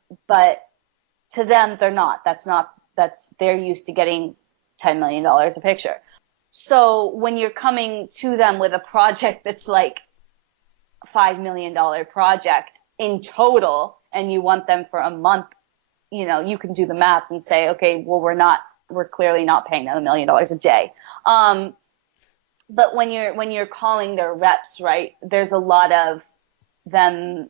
them, they're not. They're used to getting $10 million a picture. So when you're coming to them with a project that's like $5 million project in total, and you want them for a month, you can do the math and say, okay, well, we're clearly not paying them $1 million a day. But when you're calling their reps, right, there's a lot of them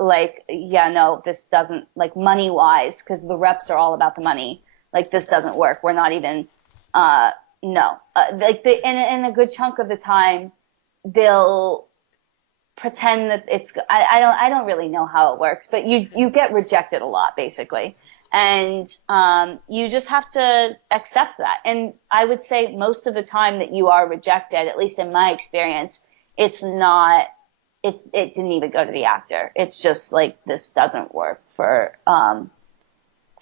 like, yeah, no, this doesn't, like money wise, because the reps are all about the money. Like, this doesn't work. We're not even, no. Like, in a good chunk of the time, they'll pretend that I don't really know how it works, but you get rejected a lot basically. And you just have to accept that. And I would say most of the time that you are rejected, at least in my experience, it didn't even go to the actor. It's just like, this doesn't work for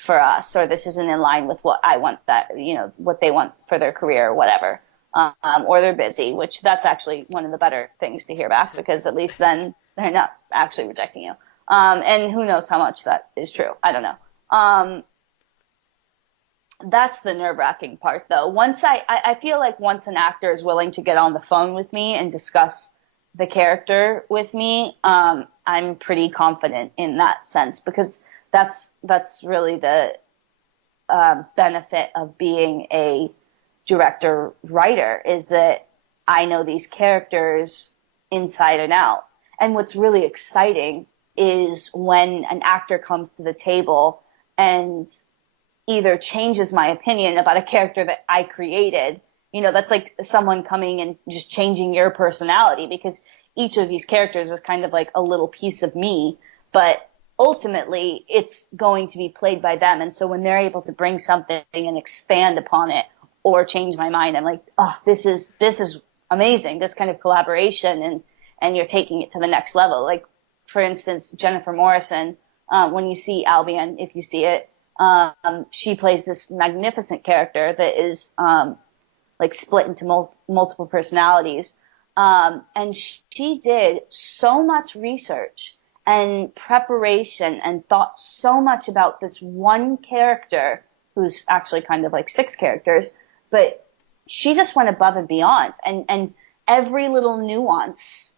us, or this isn't in line with what I want, that, what they want for their career or whatever. Or they're busy, which that's actually one of the better things to hear back, because at least then they're not actually rejecting you. And who knows how much that is true. I don't know. That's the nerve-wracking part, though. I feel like once an actor is willing to get on the phone with me and discuss the character with me, I'm pretty confident in that sense, because that's really the benefit of being a director writer, is that I know these characters inside and out. And what's really exciting is when an actor comes to the table and either changes my opinion about a character that I created. That's like someone coming and just changing your personality, because each of these characters is kind of like a little piece of me, but ultimately it's going to be played by them. And so when they're able to bring something and expand upon it or change my mind, I'm like, oh, this is amazing, this kind of collaboration, and you're taking it to the next level. Like, for instance, Jennifer Morrison, when you see Albion, if you see it, she plays this magnificent character that is like split into multiple personalities. And she did so much research and preparation and thought so much about this one character who's actually kind of like six characters, but she just went above and beyond. And every little nuance,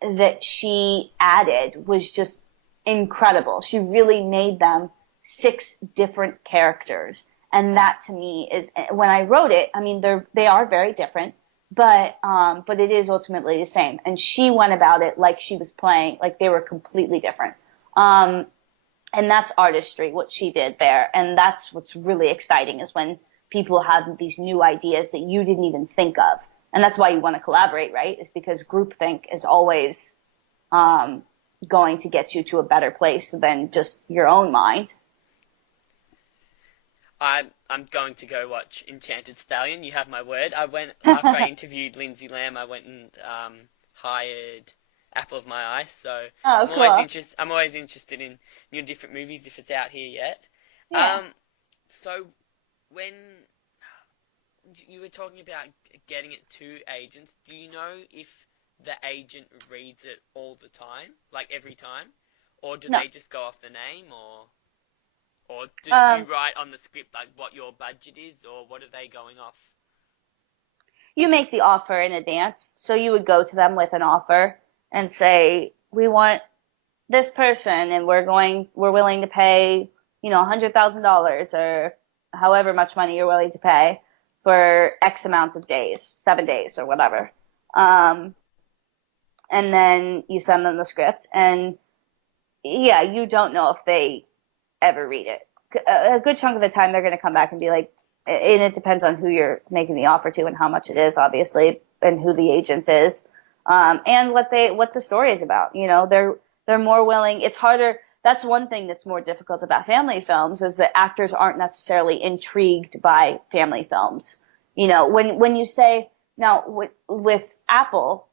that she added was just incredible. She really made them six different characters. And that to me is, when I wrote it, I mean, they are very different, but it is ultimately the same. And she went about it like she was playing, like they were completely different. And that's artistry, what she did there. And that's what's really exciting, is when people have these new ideas that you didn't even think of. And that's why you want to collaborate, right? Is because groupthink is always going to get you to a better place than just your own mind. I'm going to go watch Enchanted Stallion. You have my word. I went after I interviewed Lindsay Lamb. I went and hired Apple of My Eye. So Oh, cool. I'm always interested in new different movies if it's out here yet. Yeah. So when you were talking about getting it to agents, do you know if the agent reads it all the time, like every time, or do No. they just go off the name, or do you Um, write on the script like what your budget is, or what are they going off? you make the offer in advance. So you would go to them with an offer and say, we want this person and we're willing to pay, $100,000 or however much money you're willing to pay for X amount of days, 7 days or whatever. Um, and then you send them the script, and yeah, you don't know if they ever read it. A good chunk of the time they're going to come back and be like, and it depends on who you're making the offer to and how much it is, obviously, and who the agent is, and what the story is about. They're more willing. It's harder. That's one thing that's more difficult about family films, is that actors aren't necessarily intrigued by family films. When you say, now with Apple,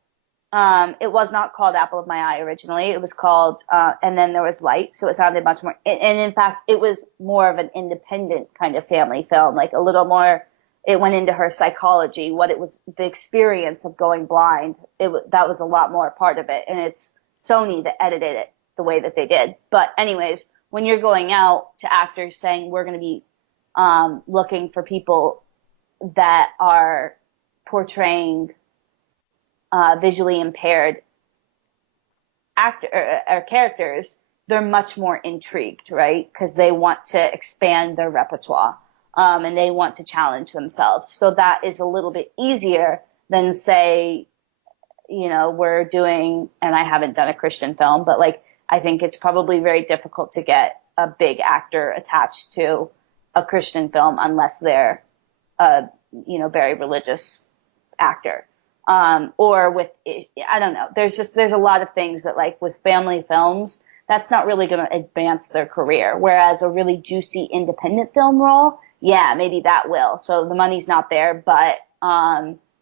it was not called Apple of My Eye originally. It was called, and then there was Light. So it sounded much more, and in fact, it was more of an independent kind of family film, like a little more, it went into her psychology, what it was, the experience of going blind. That was a lot more part of it. And it's Sony that edited it the way that they did. But anyways, when you're going out to actors saying, we're going to be, looking for people that are portraying visually impaired actor or characters, they're much more intrigued, right? Because they want to expand their repertoire, and they want to challenge themselves. So that is a little bit easier than, say, we're doing, and I haven't done a Christian film, but like, I think it's probably very difficult to get a big actor attached to a Christian film unless they're a, very religious actor. Or with, I don't know, there's a lot of things that, like with family films, that's not really going to advance their career. Whereas a really juicy independent film role, yeah, maybe that will. So the money's not there, but,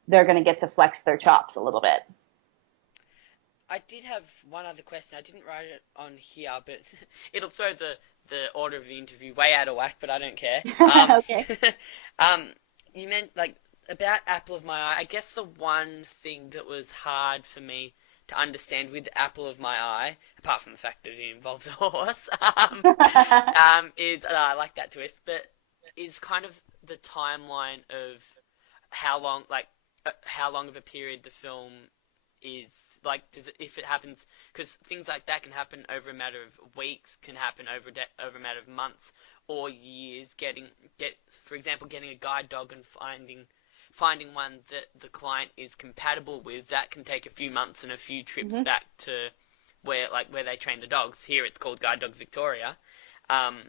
they're going to get to flex their chops a little bit. I did have one other question. I didn't write it on here, but it'll throw the order of the interview way out of whack, but I don't care. Okay. Um, you meant like about Apple of My Eye. I guess the one thing that was hard for me to understand with Apple of My Eye, apart from the fact that it involves a horse, is I like that twist, but is kind of the timeline of how long of a period the film is, like, if it happens, because things like that can happen over a matter of weeks, can happen over a matter of months or years. For example, getting a guide dog and finding one that the client is compatible with, that can take a few months and a few trips Hmm. back to where they train the dogs. Here it's called Guide Dogs Victoria. Um,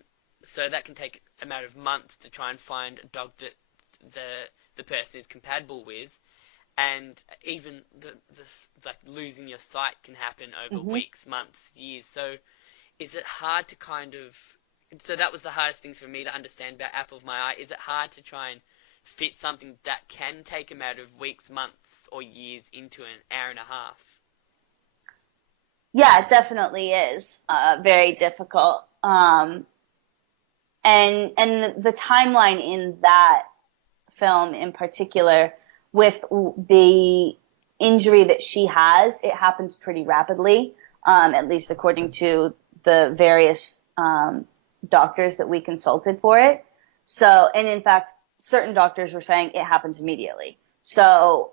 so that can take a matter of months to try and find a dog that the person is compatible with, and even the like losing your sight can happen over Hmm. weeks, months, years. So is it hard to kind of, so that was the hardest thing for me to understand about Apple of My Eye. Is it hard to try and fit something that can take a matter of weeks, months, or years into an hour and a half? Yeah, it definitely is very difficult. And the timeline in that film in particular, with the injury that she has, it happens pretty rapidly, at least according to the various doctors that we consulted for it. So, and in fact, certain doctors were saying it happens immediately. So,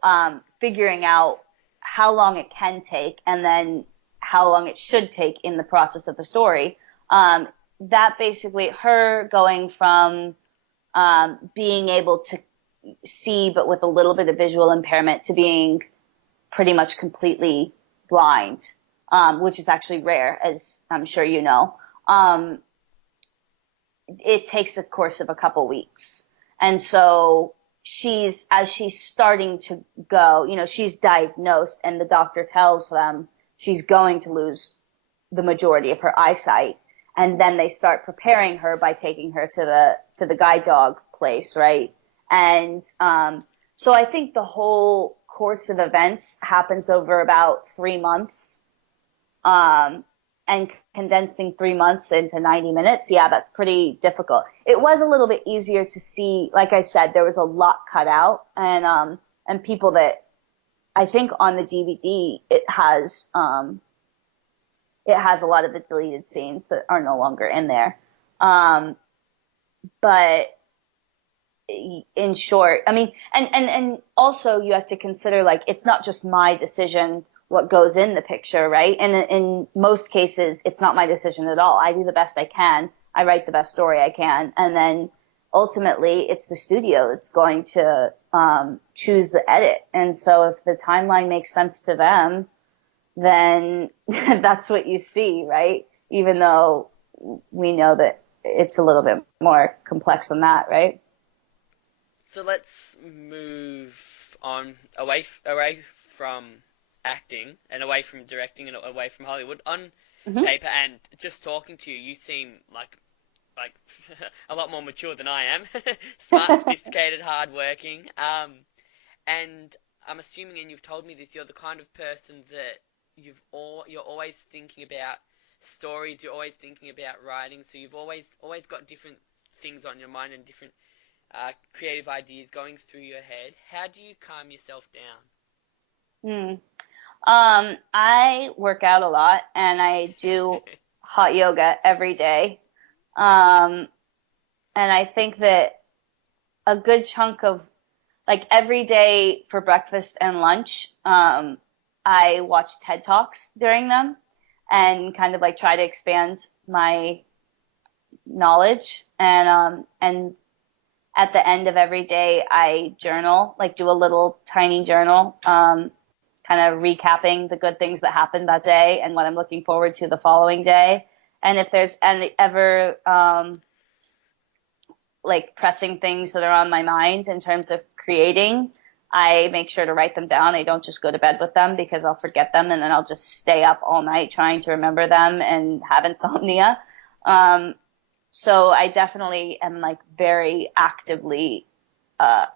figuring out how long it can take and then how long it should take in the process of the story, that basically her going from being able to see but with a little bit of visual impairment to being pretty much completely blind, which is actually rare, as I'm sure you know. It takes a course of a couple weeks. And so as she's starting to go, she's diagnosed and the doctor tells them she's going to lose the majority of her eyesight. And then they start preparing her by taking her to the guide dog place, right? And so I think the whole course of events happens over about 3 months. And condensing 3 months into 90 minutes, yeah, that's pretty difficult. It was a little bit easier to see. Like I said, there was a lot cut out, and people that I think on the DVD it has a lot of the deleted scenes that are no longer in there. But in short, I mean, and also you have to consider, like, it's not just my decision what goes in the picture, right? And in most cases, it's not my decision at all. I do the best I can. I write the best story I can. And then ultimately, it's the studio that's going to choose the edit. And so if the timeline makes sense to them, then that's what you see, right? Even though we know that it's a little bit more complex than that, right? So let's move on away from acting and away from directing and away from Hollywood. On Mm-hmm. paper and just talking to you, you seem like a lot more mature than I am. Smart, sophisticated, hardworking. And I'm assuming, and you've told me this, you're the kind of person that you're always thinking about stories. You're always thinking about writing. So you've always got different things on your mind and different creative ideas going through your head. How do you calm yourself down? I work out a lot and I do hot yoga every day. And I think that a good chunk of, like, every day for breakfast and lunch, I watch TED Talks during them and kind of like try to expand my knowledge. And at the end of every day, I journal, like do a little tiny journal, kind of recapping the good things that happened that day and what I'm looking forward to the following day. And if there's any ever like pressing things that are on my mind in terms of creating, I make sure to write them down. I don't just go to bed with them because I'll forget them and then I'll just stay up all night trying to remember them and have insomnia. So I definitely am like very actively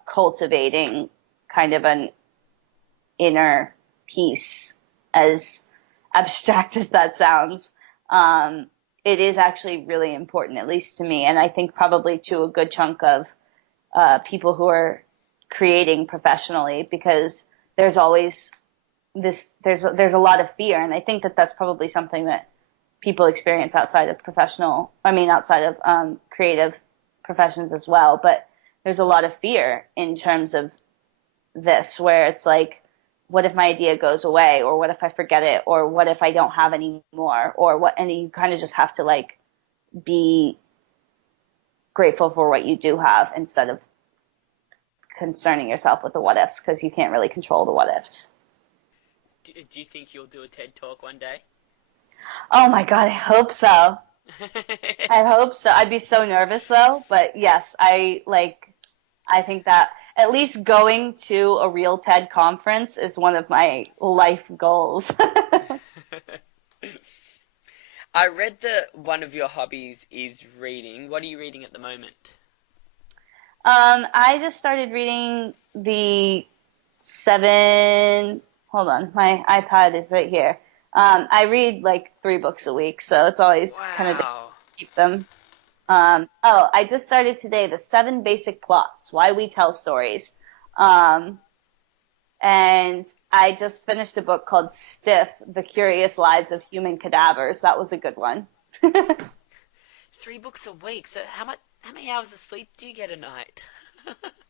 cultivating kind of an inner peace, as abstract as that sounds. It is actually really important, at least to me, and I think probably to a good chunk of people who are creating professionally, because there's always there's a lot of fear, and I think that that's probably something that people experience outside of creative professions as well. But there's a lot of fear in terms of this, where it's like, what if my idea goes away, or what if I forget it, or what if I don't have any more, or what, and you kind of just have to like be grateful for what you do have instead of concerning yourself with the what ifs, because you can't really control the what ifs. Do you think you'll do a TED Talk one day? Oh my God, I hope so. I hope so. I'd be so nervous though, but yes, I think that at least going to a real TED conference is one of my life goals. I read that one of your hobbies is reading. What are you reading at the moment? I just started reading the hold on, my iPad is right here. I read like 3 books a week, so it's always kind of difficult Wow. to keep them. I just started today, The 7 Basic Plots, Why We Tell Stories. Um, and I just finished a book called Stiff, The Curious Lives of Human Cadavers. That was a good one. 3 books a week. So how many hours of sleep do you get a night?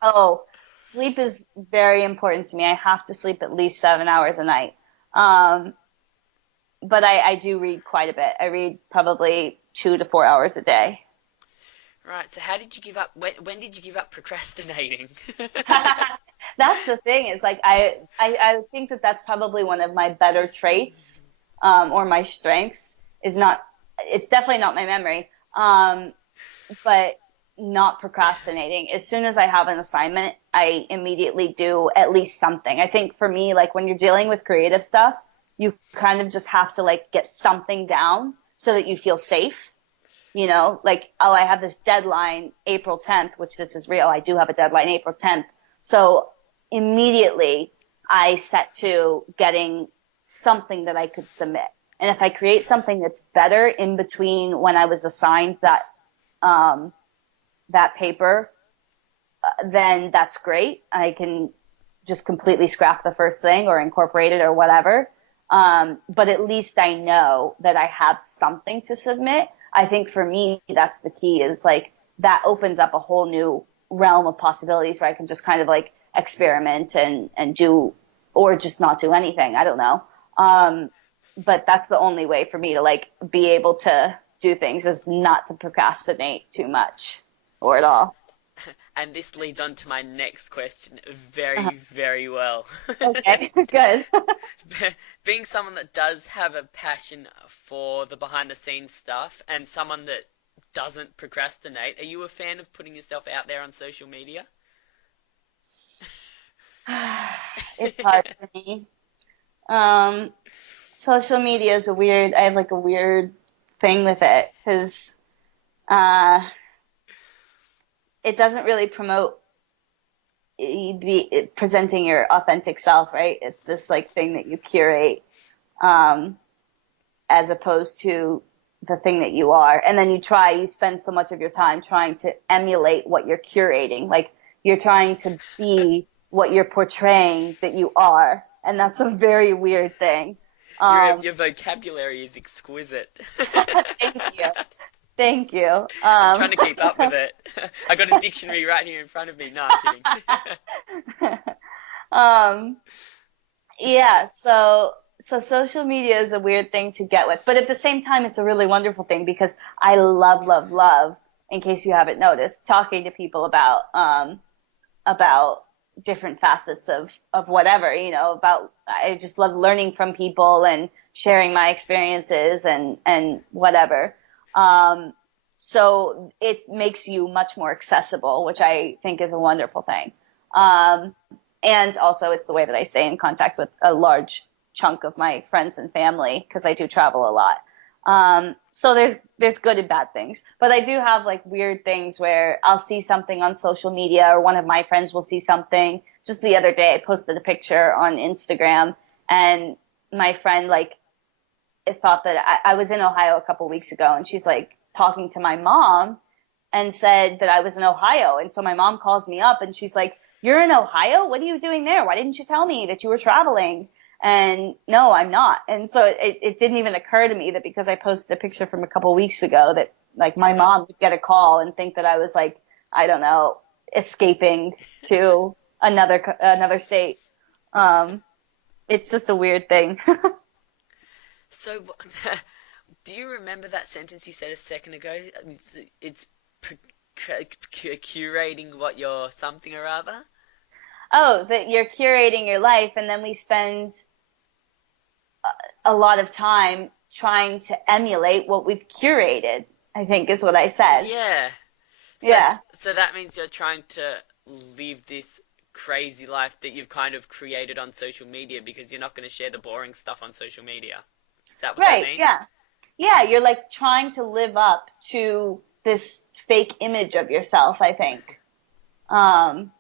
Oh, sleep is very important to me. I have to sleep at least 7 hours a night. Um, but I do read quite a bit. I read probably 2 to 4 hours a day. Right. So how did you give up? When did you give up procrastinating? That's the thing is like I think that that's probably one of my better traits, or my strengths is not, it's definitely not my memory, but not procrastinating. As soon as I have an assignment, I immediately do at least something. I think for me, like when you're dealing with creative stuff, you kind of just have to like get something down so that you feel safe. Like, oh, I have this deadline April 10th, which this is real. I do have a deadline April 10th. So immediately I set to getting something that I could submit. And if I create something that's better in between when I was assigned um, that paper, then that's great. I can just completely scrap the first thing or incorporate it or whatever. But at least I know that I have something to submit. I think for me, that's the key is like that opens up a whole new realm of possibilities where I can just kind of like experiment and do, or just not do anything. I don't know. But that's the only way for me to like be able to do things is not to procrastinate too much or at all. And this leads on to my next question Uh-huh. very, very well. Okay, good. Being someone that does have a passion for the behind the scenes stuff and someone that doesn't procrastinate, are you a fan of putting yourself out there on social media? It's hard for me. Um, Social media is I have like a weird thing with it because uh, it doesn't really promote presenting your authentic self, right? It's this like thing that you curate, um, as opposed to the thing that you are. And then you spend so much of your time trying to emulate what you're curating. Like you're trying to be what you're portraying that you are. And that's a very weird thing. Um, Your vocabulary is exquisite. Thank you. Thank you. I'm trying to keep up with it. I got a dictionary right here in front of me. No, I'm kidding. um, yeah, so social media is a weird thing to get with, but at the same time, it's a really wonderful thing because I love, love, love, in case you haven't noticed, talking to people about different facets of whatever, about, I just love learning from people and sharing my experiences and whatever. So it makes you much more accessible, which I think is a wonderful thing. Um, and also it's the way that I stay in contact with a large chunk of my friends and family because I do travel a lot. So there's good and bad things, but I do have like weird things where I'll see something on social media or one of my friends will see something. Just the other day, I posted a picture on Instagram and my friend like it thought that I was in Ohio a couple weeks ago and she's like talking to my mom and said that I was in Ohio. And so my mom calls me up and she's like, "You're in Ohio? What are you doing there? Why didn't you tell me that you were traveling?" And no, I'm not. And so it didn't even occur to me that because I posted a picture from a couple weeks ago that like my mom would get a call and think that I was like, I don't know, escaping to another state. Um, it's just a weird thing. So, do you remember that sentence you said a second ago? It's curating what you're something or other? Oh, that you're curating your life and then we spend a lot of time trying to emulate what we've curated, I think is what I said. Yeah. So, Yeah. so that means you're trying to live this crazy life that you've kind of created on social media because you're not going to share the boring stuff on social media. Is that what that Right. means? Yeah. Yeah. You're like trying to live up to this fake image of yourself, I think. Um,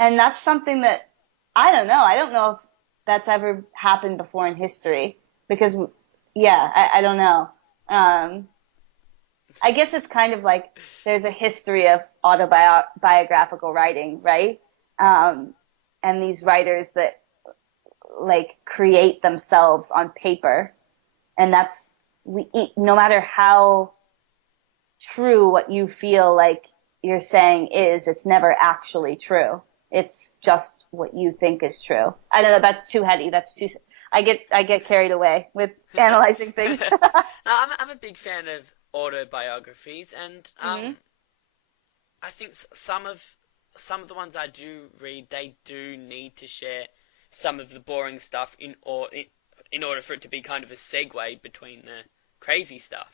and that's something that I don't know. I don't know that's ever happened before in history. Because, yeah, I don't know. I guess it's kind of like there's a history of autobiographical writing, right? And these writers that like create themselves on paper, and no matter how true what you feel like you're saying is, it's never actually true. It's just what you think is true. I don't know. That's too heady. I get carried away with analyzing things. No, I'm a big fan of autobiographies, and Mm-hmm. I think some of the ones I do read, they do need to share some of the boring stuff in order for it to be kind of a segue between the crazy stuff.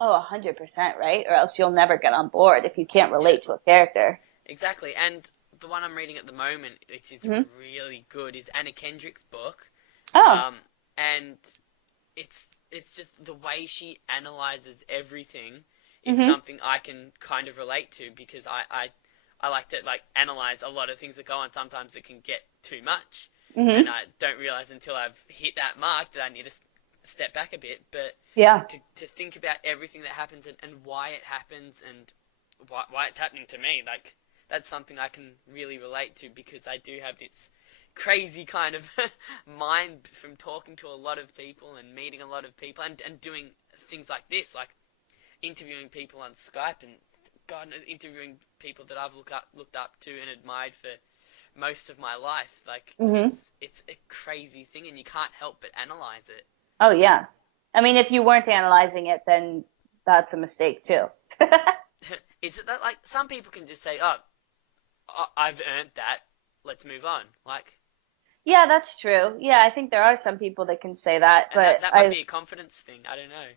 Oh, 100%, right? Or else you'll never get on board if you can't Yeah, relate to a character. exactly. And the one I'm reading at the moment, which is Mm-hmm. really good, is Anna Kendrick's book. Oh. Um, and it's just the way she analyzes everything is Mm-hmm. something I can kind of relate to, because I like to like analyze a lot of things that go on. Sometimes it can get too much, and Mm-hmm. I don't realize until I've hit that mark that I need to step back a bit. But Yeah. to think about everything that happens, and why it happens, and why it's happening to me, like that's something I can really relate to, because I do have this crazy kind of mind from talking to a lot of people and meeting a lot of people, and doing things like this, like interviewing people on Skype, and God knows, interviewing people that I've looked up to and admired for most of my life. Like Mm-hmm. it's a crazy thing, and you can't help but analyze it. Oh, yeah. I mean, if you weren't analyzing it, then that's a mistake too. Is it that like some people can just say, "Oh, I've earned that. Let's move on." Like, Yeah, that's true. Yeah, I think there are some people that can say that, and but that might be a confidence thing. I don't know.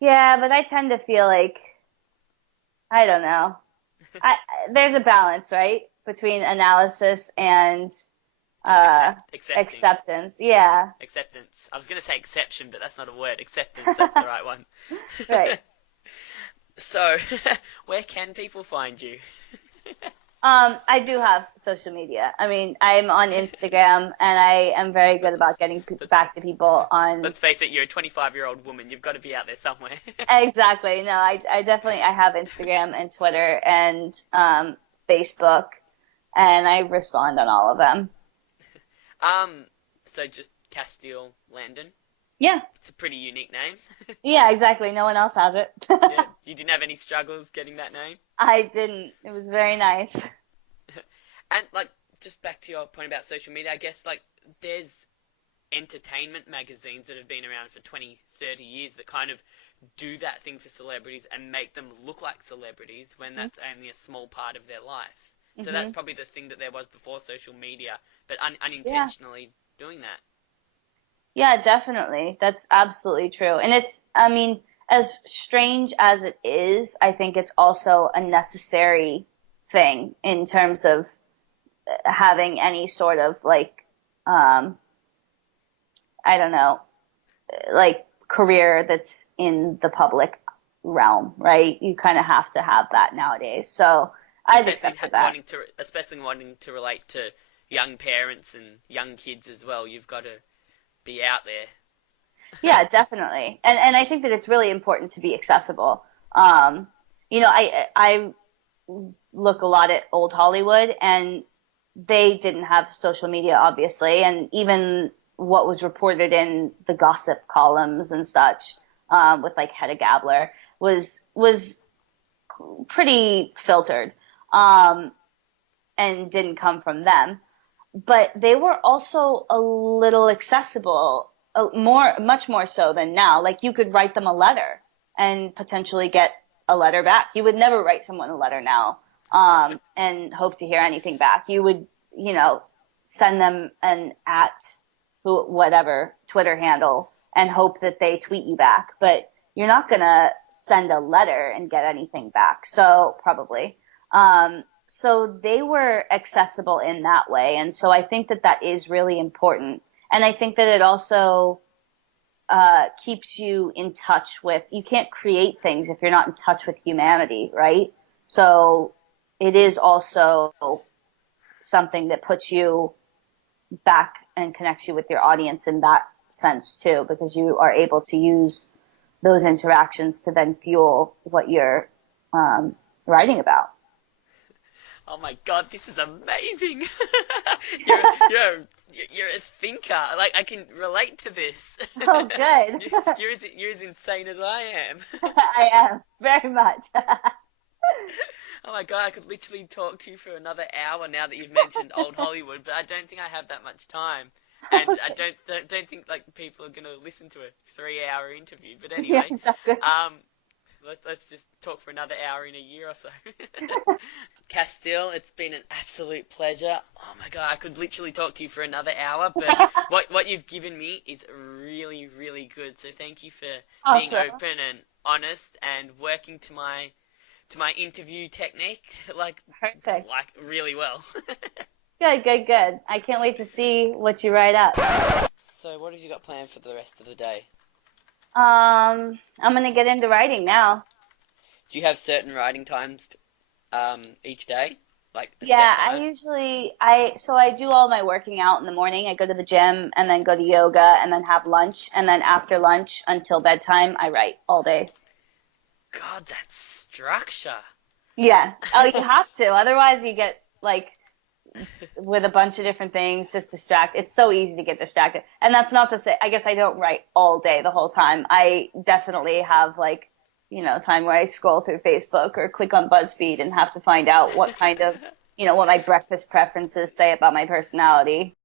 yeah, but I tend to feel like, I don't know. I there's a balance, right, between analysis and Just uh accepting. acceptance. Yeah, Acceptance. I was going to say exception, but that's not a word. Acceptance, that's the right one. right. So, where can people find you? I do have social media. I mean, I'm on Instagram, and I am very good about getting back to people on. Let's face it, you're a 25-year-old woman. You've got to be out there somewhere. Exactly. No, I definitely I have Instagram and Twitter and Facebook, and I respond on all of them. um, so just Castille Landon. Yeah. It's a pretty unique name. Yeah, exactly. No one else has it. Yeah, you didn't have any struggles getting that name? I didn't. It was very nice. And like, just back to your point about social media, I guess like there's entertainment magazines that have been around for 20, 30 years that kind of do that thing for celebrities and make them look like celebrities when that's only a small part of their life. So that's Hmm. probably the thing that there was before social media, but Yeah. unintentionally doing that. Yeah, definitely. That's absolutely true. And I mean, as strange as it is, I think it's also a necessary thing in terms of having any sort of like, um, I don't know, like career that's in the public realm, right? You kind of have to have that nowadays. So I've Especially accepted that. wanting to relate to young parents and young kids as well. You've got to be out there. Yeah, definitely. And I think that it's really important to be accessible. I look a lot at old Hollywood, and they didn't have social media, obviously, and even what was reported in the gossip columns and such, with like Hedda Gabler was pretty filtered, and didn't come from them. But they were also a little accessible, much more so than now. Like you could write them a letter and potentially get a letter back. You would never write someone a letter now, and hope to hear anything back. You would, send them an whatever Twitter handle and hope that they tweet you back. But you're not gonna send a letter and get anything back. So probably. So they were accessible in that way. And so I think that that is really important. And I think that it also keeps you in touch with, you can't create things if you're not in touch with humanity, right? So it is also something that puts you back and connects you with your audience in that sense too, because you are able to use those interactions to then fuel what you're writing about. Oh my God, this is amazing. You're you're you're a thinker. Like I can relate to this. Oh, good. You're as insane as I am. I am very much. Oh my God, I could literally talk to you for another hour now that you've mentioned old Hollywood, but I don't think I have that much time. And I Okay. don't think like people are gonna listen to a 3 hour interview. But Yeah, anyway, exactly. um, let's just talk for another hour in a year or so. Castile, it's been an absolute pleasure. Oh my God, I could literally talk to you for another hour, but what you've given me is really, really good. So thank you for being Awesome. open and honest and working to my interview technique Perfect. like really well. Good, good, good. I can't wait to see what you write up. So what have you got planned for the rest of the day? I'm gonna get into writing now. Do you have certain writing times each day? Like a set Yeah, time? I do all my working out in the morning. I go to the gym and then go to yoga and then have lunch and then after lunch until bedtime I write all day. God, that's structure. Yeah. Oh, you have to. Otherwise you get like with a bunch of different things just distracted. It's so easy to get distracted. And that's not to say I guess I don't write all day the whole time. I definitely have like, time where I scroll through Facebook or click on BuzzFeed and have to find out what kind of, what my breakfast preferences say about my personality.